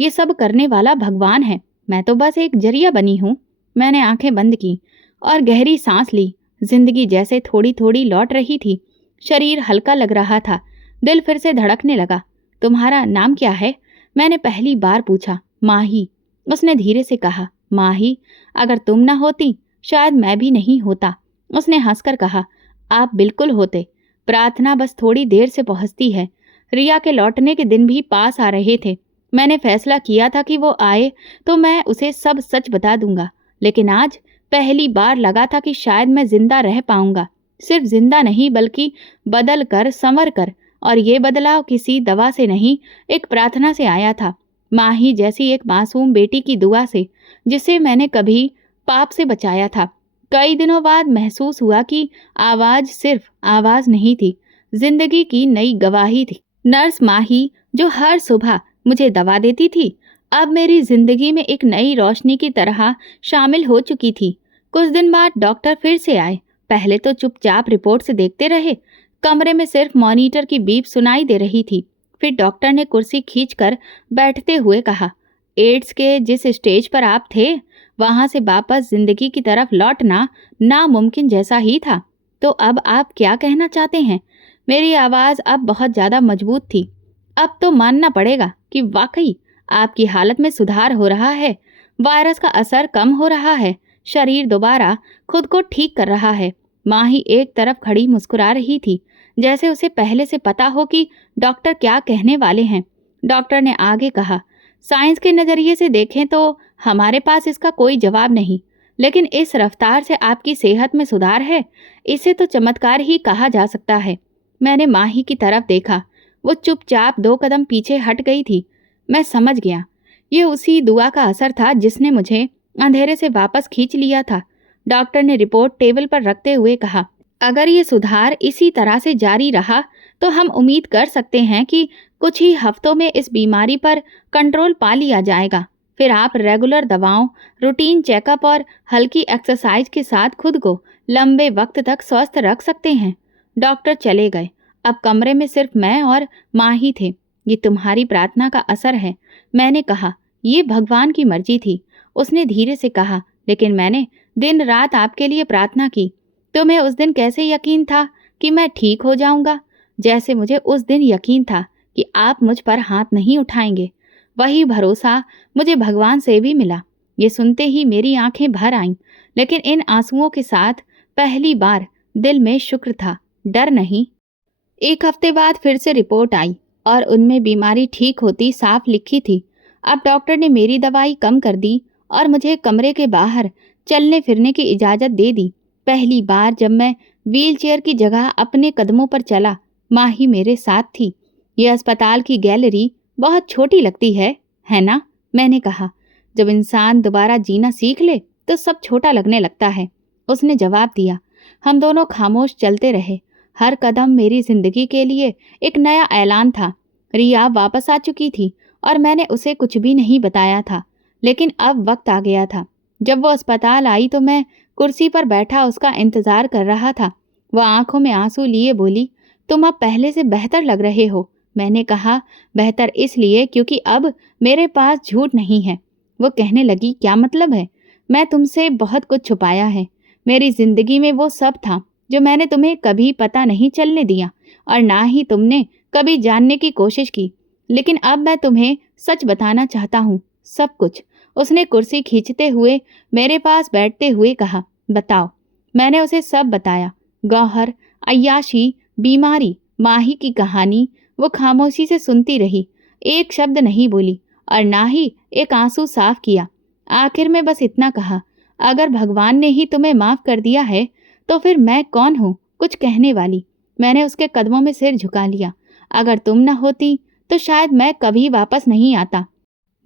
ये सब करने वाला भगवान है। मैं तो बस एक जरिया बनी हूँ। मैंने आंखें बंद की और गहरी सांस ली। जिंदगी जैसे थोड़ी थोड़ी लौट रही थी। शरीर हल्का लग रहा था। दिल फिर से धड़कने लगा। तुम्हारा नाम क्या है? मैंने पहली बार पूछा। माही, उसने धीरे से कहा। माही, अगर तुम ना होती, शायद मैं भी नहीं होता। उसने हंसकर कहा, आप बिल्कुल होते। प्रार्थना बस थोड़ी देर से पहुंचती है। रिया के लौटने के दिन भी पास आ रहे थे। मैंने फैसला किया था कि वो आए तो मैं उसे सब सच बता दूंगा। लेकिन आज पहली बार लगा था कि शायद मैं जिंदा रह पाऊंगा। सिर्फ जिंदा नहीं, बल्कि बदल कर, संवर कर। और ये बदलाव किसी दवा से नहीं, एक प्रार्थना से आया था। माही जैसी एक मासूम बेटी की दुआ से, जिसे मैंने कभी पाप से बचाया था। कई दिनों बाद महसूस हुआ कि आवाज सिर्फ आवाज नहीं थी, जिंदगी की नई गवाही थी। नर्स माही, जो हर सुबह मुझे दवा देती थी, अब मेरी जिंदगी में एक नई रोशनी की तरह शामिल हो चुकी थी। कुछ दिन बाद डॉक्टर फिर से आए। पहले तो चुपचाप रिपोर्ट से देखते रहे। कमरे में सिर्फ मॉनिटर की बीप सुनाई दे रही थी। फिर डॉक्टर ने कुर्सी खींचकर बैठते हुए कहा, एड्स के जिस स्टेज पर आप थे, वहां से वापस जिंदगी की तरफ लौटना नामुमकिन जैसा ही था। तो अब आप क्या कहना चाहते हैं? मेरी आवाज़ अब बहुत ज़्यादा मजबूत थी। अब तो मानना पड़ेगा कि वाकई आपकी हालत में सुधार हो रहा है। वायरस का असर कम हो रहा है। शरीर दोबारा खुद को ठीक कर रहा है। माही एक तरफ खड़ी मुस्कुरा रही थी, जैसे उसे पहले से पता हो कि डॉक्टर क्या कहने वाले हैं। डॉक्टर ने आगे कहा, साइंस के नज़रिए से देखें तो हमारे पास इसका कोई जवाब नहीं, लेकिन इस रफ्तार से आपकी सेहत में सुधार है, इसे तो चमत्कार ही कहा जा सकता है। मैंने माही की तरफ देखा। वो चुपचाप 2 कदम पीछे हट गई थी। मैं समझ गया, ये उसी दुआ का असर था जिसने मुझे अंधेरे से वापस खींच लिया था। डॉक्टर ने रिपोर्ट टेबल पर रखते हुए कहा, अगर ये सुधार इसी तरह से जारी रहा तो हम उम्मीद कर सकते हैं कि कुछ ही हफ्तों में इस बीमारी पर कंट्रोल पा लिया जाएगा। फिर आप रेगुलर दवाओं, रूटीन चेकअप और हल्की एक्सरसाइज के साथ खुद को लंबे वक्त तक स्वस्थ रख सकते हैं। डॉक्टर चले गए। अब कमरे में सिर्फ मैं और माँ ही थे। ये तुम्हारी प्रार्थना का असर है, मैंने कहा। ये भगवान की मर्जी थी, उसने धीरे से कहा, लेकिन मैंने दिन रात आपके लिए प्रार्थना की। तुम्हें उस दिन कैसे यकीन था कि मैं ठीक हो जाऊंगा? जैसे मुझे उस दिन यकीन था कि आप मुझ पर हाथ नहीं उठाएंगे। वही भरोसा मुझे भगवान से भी मिला। ये सुनते ही मेरी आंखें भर आईं, लेकिन इन आंसुओं के साथ पहली बार दिल में शुक्र था, डर नहीं। एक हफ्ते बाद फिर से रिपोर्ट आई और उनमें बीमारी ठीक होती साफ लिखी थी। अब डॉक्टर ने मेरी दवाई कम कर दी और मुझे कमरे के बाहर चलने फिरने की इजाज़त दे दी। पहली बार जब मैं व्हीलचेयर की जगह अपने कदमों पर चला, माँ ही मेरे साथ थी। यह अस्पताल की गैलरी बहुत छोटी लगती है ना? मैंने कहा। जब इंसान दोबारा जीना सीख ले तो सब छोटा लगने लगता है, उसने जवाब दिया। हम दोनों खामोश चलते रहे। हर कदम मेरी जिंदगी के लिए एक नया ऐलान था। रिया वापस आ चुकी थी और मैंने उसे कुछ भी नहीं बताया था, लेकिन अब वक्त आ गया था। जब वो अस्पताल आई तो मैं कुर्सी पर बैठा उसका इंतजार कर रहा था। वह आंखों में आंसू लिए बोली, तुम अब पहले से बेहतर लग रहे हो। मैंने कहा, बेहतर इसलिए क्योंकि अब मेरे पास झूठ नहीं है। वो कहने लगी, क्या मतलब है? मैं तुमसे बहुत कुछ छुपाया है। मेरी जिंदगी में वो सब था जो मैंने तुम्हें कभी पता नहीं चलने दिया और ना ही तुमने कभी जानने की कोशिश की। लेकिन अब मैं तुम्हें सच बताना चाहता हूँ, सब कुछ। उसने कुर्सी खींचते हुए मेरे पास बैठते हुए कहा, बताओ। मैंने उसे सब बताया। गौहर, अय्याशी, बीमारी, माही की कहानी। वो खामोशी से सुनती रही, एक शब्द नहीं बोली और ना ही एक आंसू साफ किया। आखिर में बस इतना कहा, अगर भगवान ने ही तुम्हें माफ कर दिया है तो फिर मैं कौन हूँ कुछ कहने वाली। मैंने उसके कदमों में सिर झुका लिया। अगर तुम न होती तो शायद मैं कभी वापस नहीं आता।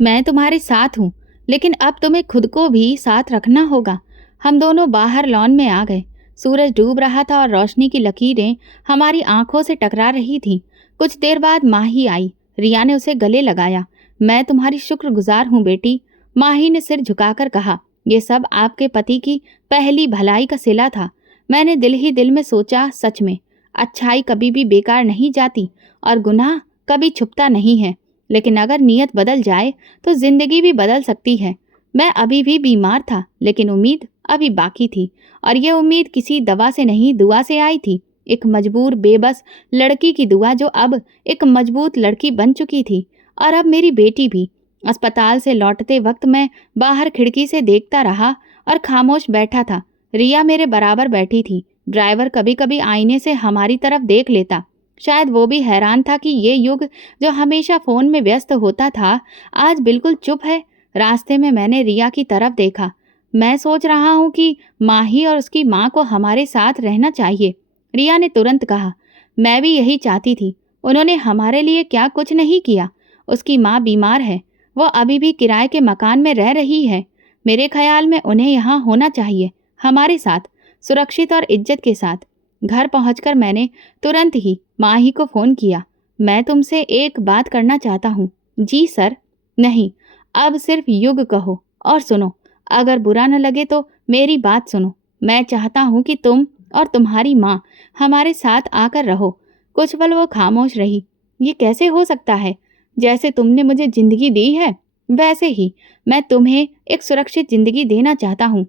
मैं तुम्हारे साथ हूँ, लेकिन अब तुम्हें खुद को भी साथ रखना होगा। हम दोनों बाहर लॉन में आ गए। सूरज डूब रहा था और रोशनी की लकीरें हमारी आंखों से टकरा रही थीं। कुछ देर बाद माही आई। रिया ने उसे गले लगाया। मैं तुम्हारी शुक्रगुजार हूँ बेटी, माही ने सिर झुकाकर कहा। ये सब आपके पति की पहली भलाई का सिला था। मैंने दिल ही दिल में सोचा, सच में अच्छाई कभी भी बेकार नहीं जाती और गुनाह कभी छुपता नहीं है। लेकिन अगर नीयत बदल जाए तो जिंदगी भी बदल सकती है। मैं अभी भी बीमार था, लेकिन उम्मीद अभी बाकी थी और यह उम्मीद किसी दवा से नहीं, दुआ से आई थी। एक मजबूर बेबस लड़की की दुआ जो अब एक मजबूत लड़की बन चुकी थी। और अब मेरी बेटी भी। अस्पताल से लौटते वक्त मैं बाहर खिड़की से देखता रहा और खामोश बैठा था। रिया मेरे बराबर बैठी थी। ड्राइवर कभी कभी आईने से हमारी तरफ देख लेता। शायद वो भी हैरान था कि ये युग जो हमेशा फोन में व्यस्त होता था आज बिल्कुल चुप है। रास्ते में मैंने रिया की तरफ देखा। मैं सोच रहा हूँ कि माही और उसकी माँ को हमारे साथ रहना चाहिए। रिया ने तुरंत कहा, मैं भी यही चाहती थी। उन्होंने हमारे लिए क्या कुछ नहीं किया। उसकी माँ बीमार है, वो अभी भी किराए के मकान में रह रही है। मेरे ख्याल में उन्हें यहाँ होना चाहिए, हमारे साथ, सुरक्षित और इज्जत के साथ। घर पहुंचकर मैंने तुरंत ही माही को फ़ोन किया। मैं तुमसे एक बात करना चाहता हूँ। जी सर। नहीं, अब सिर्फ युग कहो और सुनो। अगर बुरा न लगे तो मेरी बात सुनो। मैं चाहता हूँ कि तुम और तुम्हारी माँ हमारे साथ आकर रहो। कुछ पल वो खामोश रही। ये कैसे हो सकता है? जैसे तुमने मुझे जिंदगी दी है वैसे ही मैं तुम्हें एक सुरक्षित जिंदगी देना चाहता हूँ,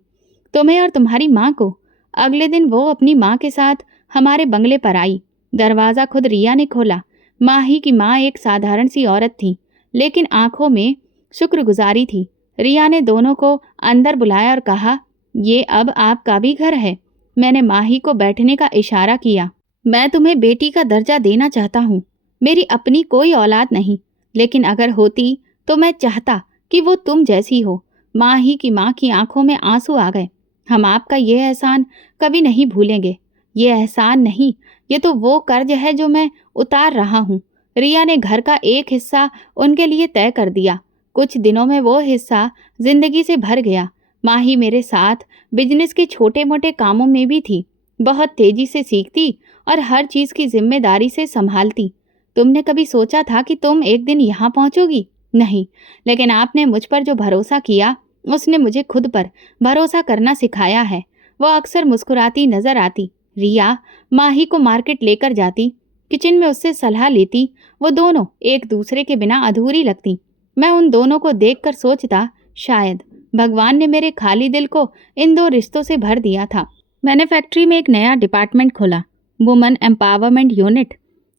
तुम्हें और तुम्हारी माँ को। अगले दिन वो अपनी माँ के साथ हमारे बंगले पर आई। दरवाज़ा खुद रिया ने खोला। माही की माँ एक साधारण सी औरत थी, लेकिन आंखों में शुक्रगुजारी थी। रिया ने दोनों को अंदर बुलाया और कहा, ये अब आपका भी घर है। मैंने माही को बैठने का इशारा किया। मैं तुम्हें बेटी का दर्जा देना चाहता हूँ। मेरी अपनी कोई औलाद नहीं, लेकिन अगर होती तो मैं चाहता कि वो तुम जैसी हो। माही की माँ की आंखों में आंसू आ गए। हम आपका ये एहसान कभी नहीं भूलेंगे। ये एहसान नहीं, ये तो वो कर्ज है जो मैं उतार रहा हूँ। रिया ने घर का एक हिस्सा उनके लिए तय कर दिया। कुछ दिनों में वो हिस्सा जिंदगी से भर गया। माही मेरे साथ बिजनेस के छोटे मोटे कामों में भी थी। बहुत तेजी से सीखती और हर चीज़ की जिम्मेदारी से संभालती। तुमने कभी सोचा था कि तुम एक दिन यहाँ पहुँचोगी? नहीं, लेकिन आपने मुझ पर जो भरोसा किया, उसने मुझे खुद पर भरोसा करना सिखाया है। वो अक्सर मुस्कुराती नजर आती। रिया माही को मार्केट लेकर जाती, किचन में उससे सलाह लेती। वो दोनों एक दूसरे के बिना अधूरी लगती। मैं उन दोनों को देखकर सोचता, शायद भगवान ने मेरे खाली दिल को इन दो रिश्तों से भर दिया था। मैंने फैक्ट्री में एक नया डिपार्टमेंट खोला, वुमन एम्पावरमेंट यूनिट।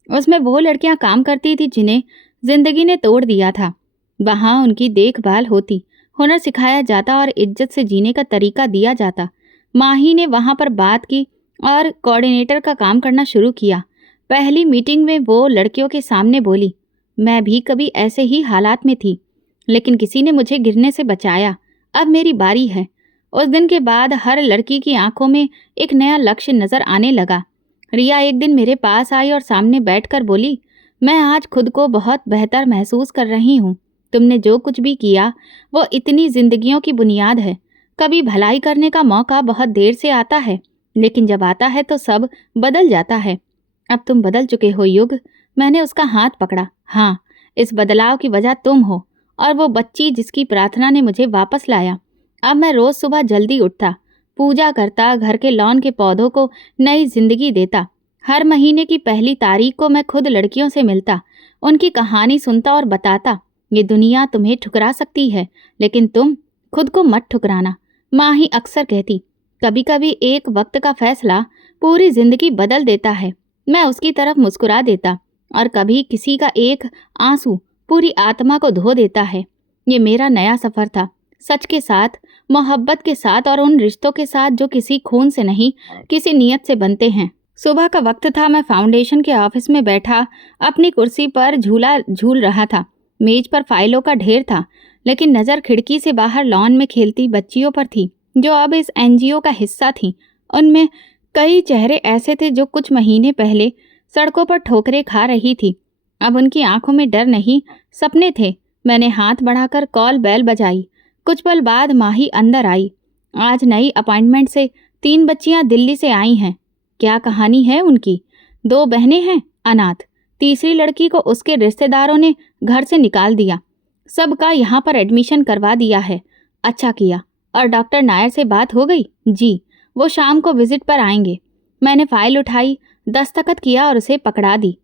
उसमें वो लड़कियां काम करती थी जिन्हें जिंदगी ने तोड़ दिया था। वहाँ उनकी देखभाल होती, हुनर सिखाया जाता और इज्जत से जीने का तरीका दिया जाता। माही ने वहाँ पर बात की और कोऑर्डिनेटर का काम करना शुरू किया। पहली मीटिंग में वो लड़कियों के सामने बोली, मैं भी कभी ऐसे ही हालात में थी, लेकिन किसी ने मुझे गिरने से बचाया। अब मेरी बारी है। उस दिन के बाद हर लड़की की आंखों में एक नया लक्ष्य नजर आने लगा। रिया एक दिन मेरे पास आई और सामने बैठकर बोली, मैं आज खुद को बहुत बेहतर महसूस कर रही हूँ। तुमने जो कुछ भी किया वो इतनी जिंदगियों की बुनियाद है। कभी भलाई करने का मौका बहुत देर से आता है, लेकिन जब आता है तो सब बदल जाता है। अब तुम बदल चुके हो युग। मैंने उसका हाथ पकड़ा। हाँ, इस बदलाव की वजह तुम हो और वो बच्ची जिसकी प्रार्थना ने मुझे वापस लाया। अब मैं रोज सुबह जल्दी उठता, पूजा करता, घर के लॉन के पौधों को नई जिंदगी देता। हर महीने की पहली तारीख को मैं खुद लड़कियों से मिलता, उनकी कहानी सुनता और बताता, ये दुनिया तुम्हें ठुकरा सकती है, लेकिन तुम खुद को मत ठुकराना। माँ ही अक्सर कहती, कभी कभी एक वक्त का फैसला पूरी जिंदगी बदल देता है। मैं उसकी तरफ मुस्कुरा देता, और कभी किसी का एक आंसू पूरी आत्मा को धो देता है। ये मेरा नया सफर था, सच के साथ, मोहब्बत के साथ और उन रिश्तों के साथ जो किसी खून से नहीं, किसी नियत से बनते हैं। सुबह का वक्त था। मैं फाउंडेशन के ऑफिस में बैठा अपनी कुर्सी पर झूला झूल रहा था। मेज पर फाइलों का ढेर था, लेकिन नज़र खिड़की से बाहर लॉन में खेलती बच्चियों पर थी, जो अब इस एनजीओ का हिस्सा थीं। उनमें कई चेहरे ऐसे थे जो कुछ महीने पहले सड़कों पर ठोकरें खा रही थी। अब उनकी आंखों में डर नहीं, सपने थे। मैंने हाथ बढ़ाकर कॉल बेल बजाई। कुछ पल बाद माही अंदर आई। आज नई अपॉइंटमेंट से 3 बच्चियां दिल्ली से आई हैं। क्या कहानी है उनकी? 2 बहनें हैं, अनाथ। तीसरी लड़की को उसके रिश्तेदारों ने घर से निकाल दिया। सबका यहाँ पर एडमिशन करवा दिया है। अच्छा किया। और डॉक्टर नायर से बात हो गई? जी, वो शाम को विजिट पर आएंगे। मैंने फाइल उठाई, दस्तखत किया और उसे पकड़ा दी।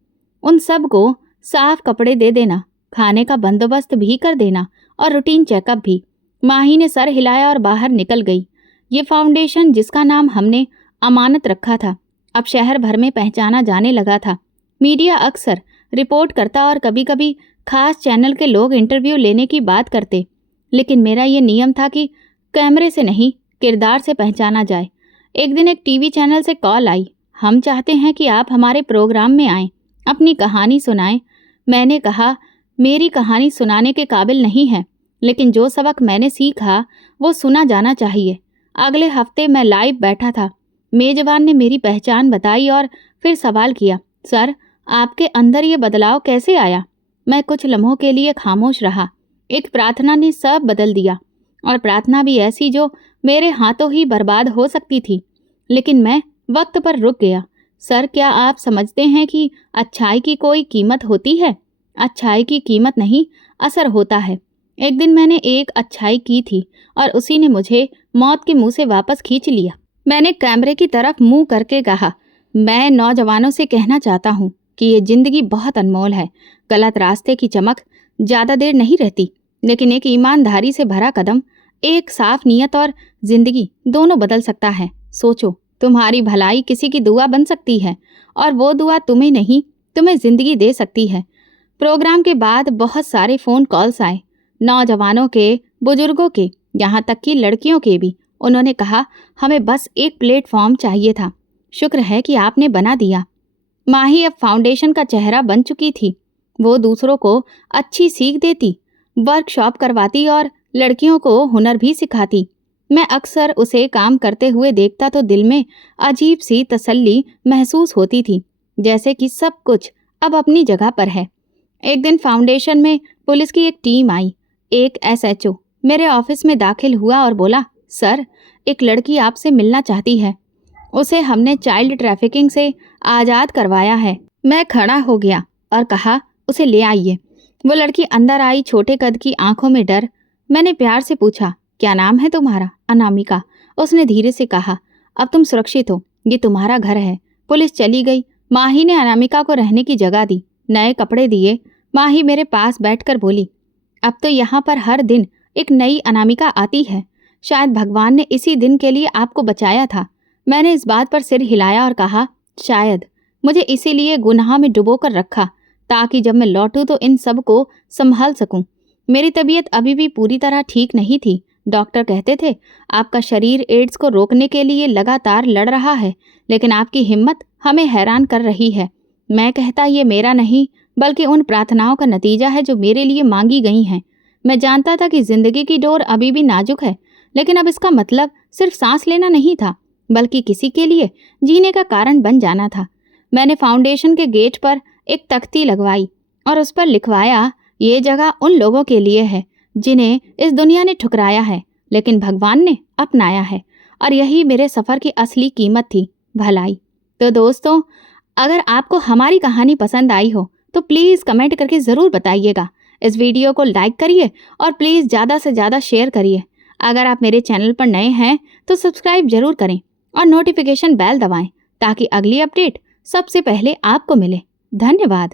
उन सब को साफ कपड़े दे देना, खाने का बंदोबस्त भी कर देना और रूटीन चेकअप भी। माही ने सर हिलाया और बाहर निकल गई। ये फाउंडेशन जिसका नाम हमने अमानत रखा था, अब शहर भर में पहचाना जाने लगा था। मीडिया अक्सर रिपोर्ट करता और कभी कभी खास चैनल के लोग इंटरव्यू लेने की बात करते, लेकिन मेरा ये नियम था कि कैमरे से नहीं, किरदार से पहचाना जाए। एक दिन एक टीवी चैनल से कॉल आई, हम चाहते हैं कि आप हमारे प्रोग्राम में आएं, अपनी कहानी सुनाएं। मैंने कहा, मेरी कहानी सुनाने के काबिल नहीं है, लेकिन जो सबक मैंने सीखा वो सुना जाना चाहिए। अगले हफ्ते मैं लाइव बैठा था। मेजबान ने मेरी पहचान बताई और फिर सवाल किया, सर, आपके अंदर ये बदलाव कैसे आया? मैं कुछ लम्हों के लिए खामोश रहा। एक प्रार्थना ने सब बदल दिया, और प्रार्थना भी ऐसी जो मेरे हाथों ही बर्बाद हो सकती थी। लेकिन मैं वक्त पर रुक गया। सर, क्या आप समझते हैं कि अच्छाई की कोई कीमत होती है? अच्छाई की कीमत नहीं, असर होता है। एक दिन मैंने एक अच्छाई की थी और उसी ने मुझे मौत के मुंह से वापस खींच लिया। मैंने कैमरे की तरफ मुंह करके कहा, मैं नौजवानों से कहना चाहता हूँ कि ये जिंदगी बहुत अनमोल है। गलत रास्ते की चमक ज़्यादा देर नहीं रहती, लेकिन एक ईमानदारी से भरा कदम, एक साफ नीयत और जिंदगी दोनों बदल सकता है। सोचो, तुम्हारी भलाई किसी की दुआ बन सकती है, और वो दुआ तुम्हें नहीं, तुम्हें जिंदगी दे सकती है। प्रोग्राम के बाद बहुत सारे फ़ोन कॉल्स आए, नौजवानों के, बुजुर्गों के, यहाँ तक कि लड़कियों के भी। उन्होंने कहा, हमें बस एक प्लेटफॉर्म चाहिए था, शुक्र है कि आपने बना दिया। माही अब फाउंडेशन का चेहरा बन चुकी थी। वो दूसरों को अच्छी सीख देती, वर्कशॉप करवाती और लड़कियों को हुनर भी सिखाती। मैं अक्सर उसे काम करते हुए देखता तो दिल में अजीब सी तसल्ली महसूस होती थी, जैसे कि सब कुछ अब अपनी जगह पर है। एक दिन फाउंडेशन में पुलिस की एक टीम आई। एक एसएचओ मेरे ऑफिस में दाखिल हुआ और बोला, सर, एक लड़की आपसे मिलना चाहती है। उसे हमने चाइल्ड ट्रैफिकिंग से आज़ाद करवाया है। मैं खड़ा हो गया और कहा, उसे ले आइए। वो लड़की अंदर आई, छोटे कद की, आंखों में डर। मैंने प्यार से पूछा, क्या नाम है तुम्हारा? अनामिका। उसने धीरे से कहा, अब तुम सुरक्षित हो, ये तुम्हारा घर है। पुलिस चली गई। माही ने अनामिका को रहने की जगह दी, नए कपड़े दिए। माही मेरे पास बैठकर बोली, अब तो यहाँ पर हर दिन एक नई अनामिका आती है। शायद भगवान ने इसी दिन के लिए आपको बचाया था। मैंने इस बात पर सिर हिलाया और कहा, शायद मुझे इसीलिए गुनाह में डुबो कर रखा, ताकि जब मैं लौटूं तो इन सब को संभाल सकूं। मेरी तबीयत अभी भी पूरी तरह ठीक नहीं थी। डॉक्टर कहते थे, आपका शरीर एड्स को रोकने के लिए लगातार लड़ रहा है, लेकिन आपकी हिम्मत हमें हैरान कर रही है। मैं कहता, ये मेरा नहीं, बल्कि उन प्रार्थनाओं का नतीजा है जो मेरे लिए मांगी गई हैं। मैं जानता था कि जिंदगी की डोर अभी भी नाजुक है, लेकिन अब इसका मतलब सिर्फ सांस लेना नहीं था, बल्कि किसी के लिए जीने का कारण बन जाना था। मैंने फाउंडेशन के गेट पर एक तख्ती लगवाई और उस पर लिखवाया, ये जगह उन लोगों के लिए है जिन्हें इस दुनिया ने ठुकराया है, लेकिन भगवान ने अपनाया है। और यही मेरे सफ़र की असली कीमत थी, भलाई। तो दोस्तों, अगर आपको हमारी कहानी पसंद आई हो तो प्लीज़ कमेंट करके ज़रूर बताइएगा। इस वीडियो को लाइक करिए और प्लीज़ ज़्यादा से ज़्यादा शेयर करिए। अगर आप मेरे चैनल पर नए हैं तो सब्सक्राइब जरूर करें और नोटिफिकेशन बेल दबाएं, ताकि अगली अपडेट सबसे पहले आपको मिले। धन्यवाद।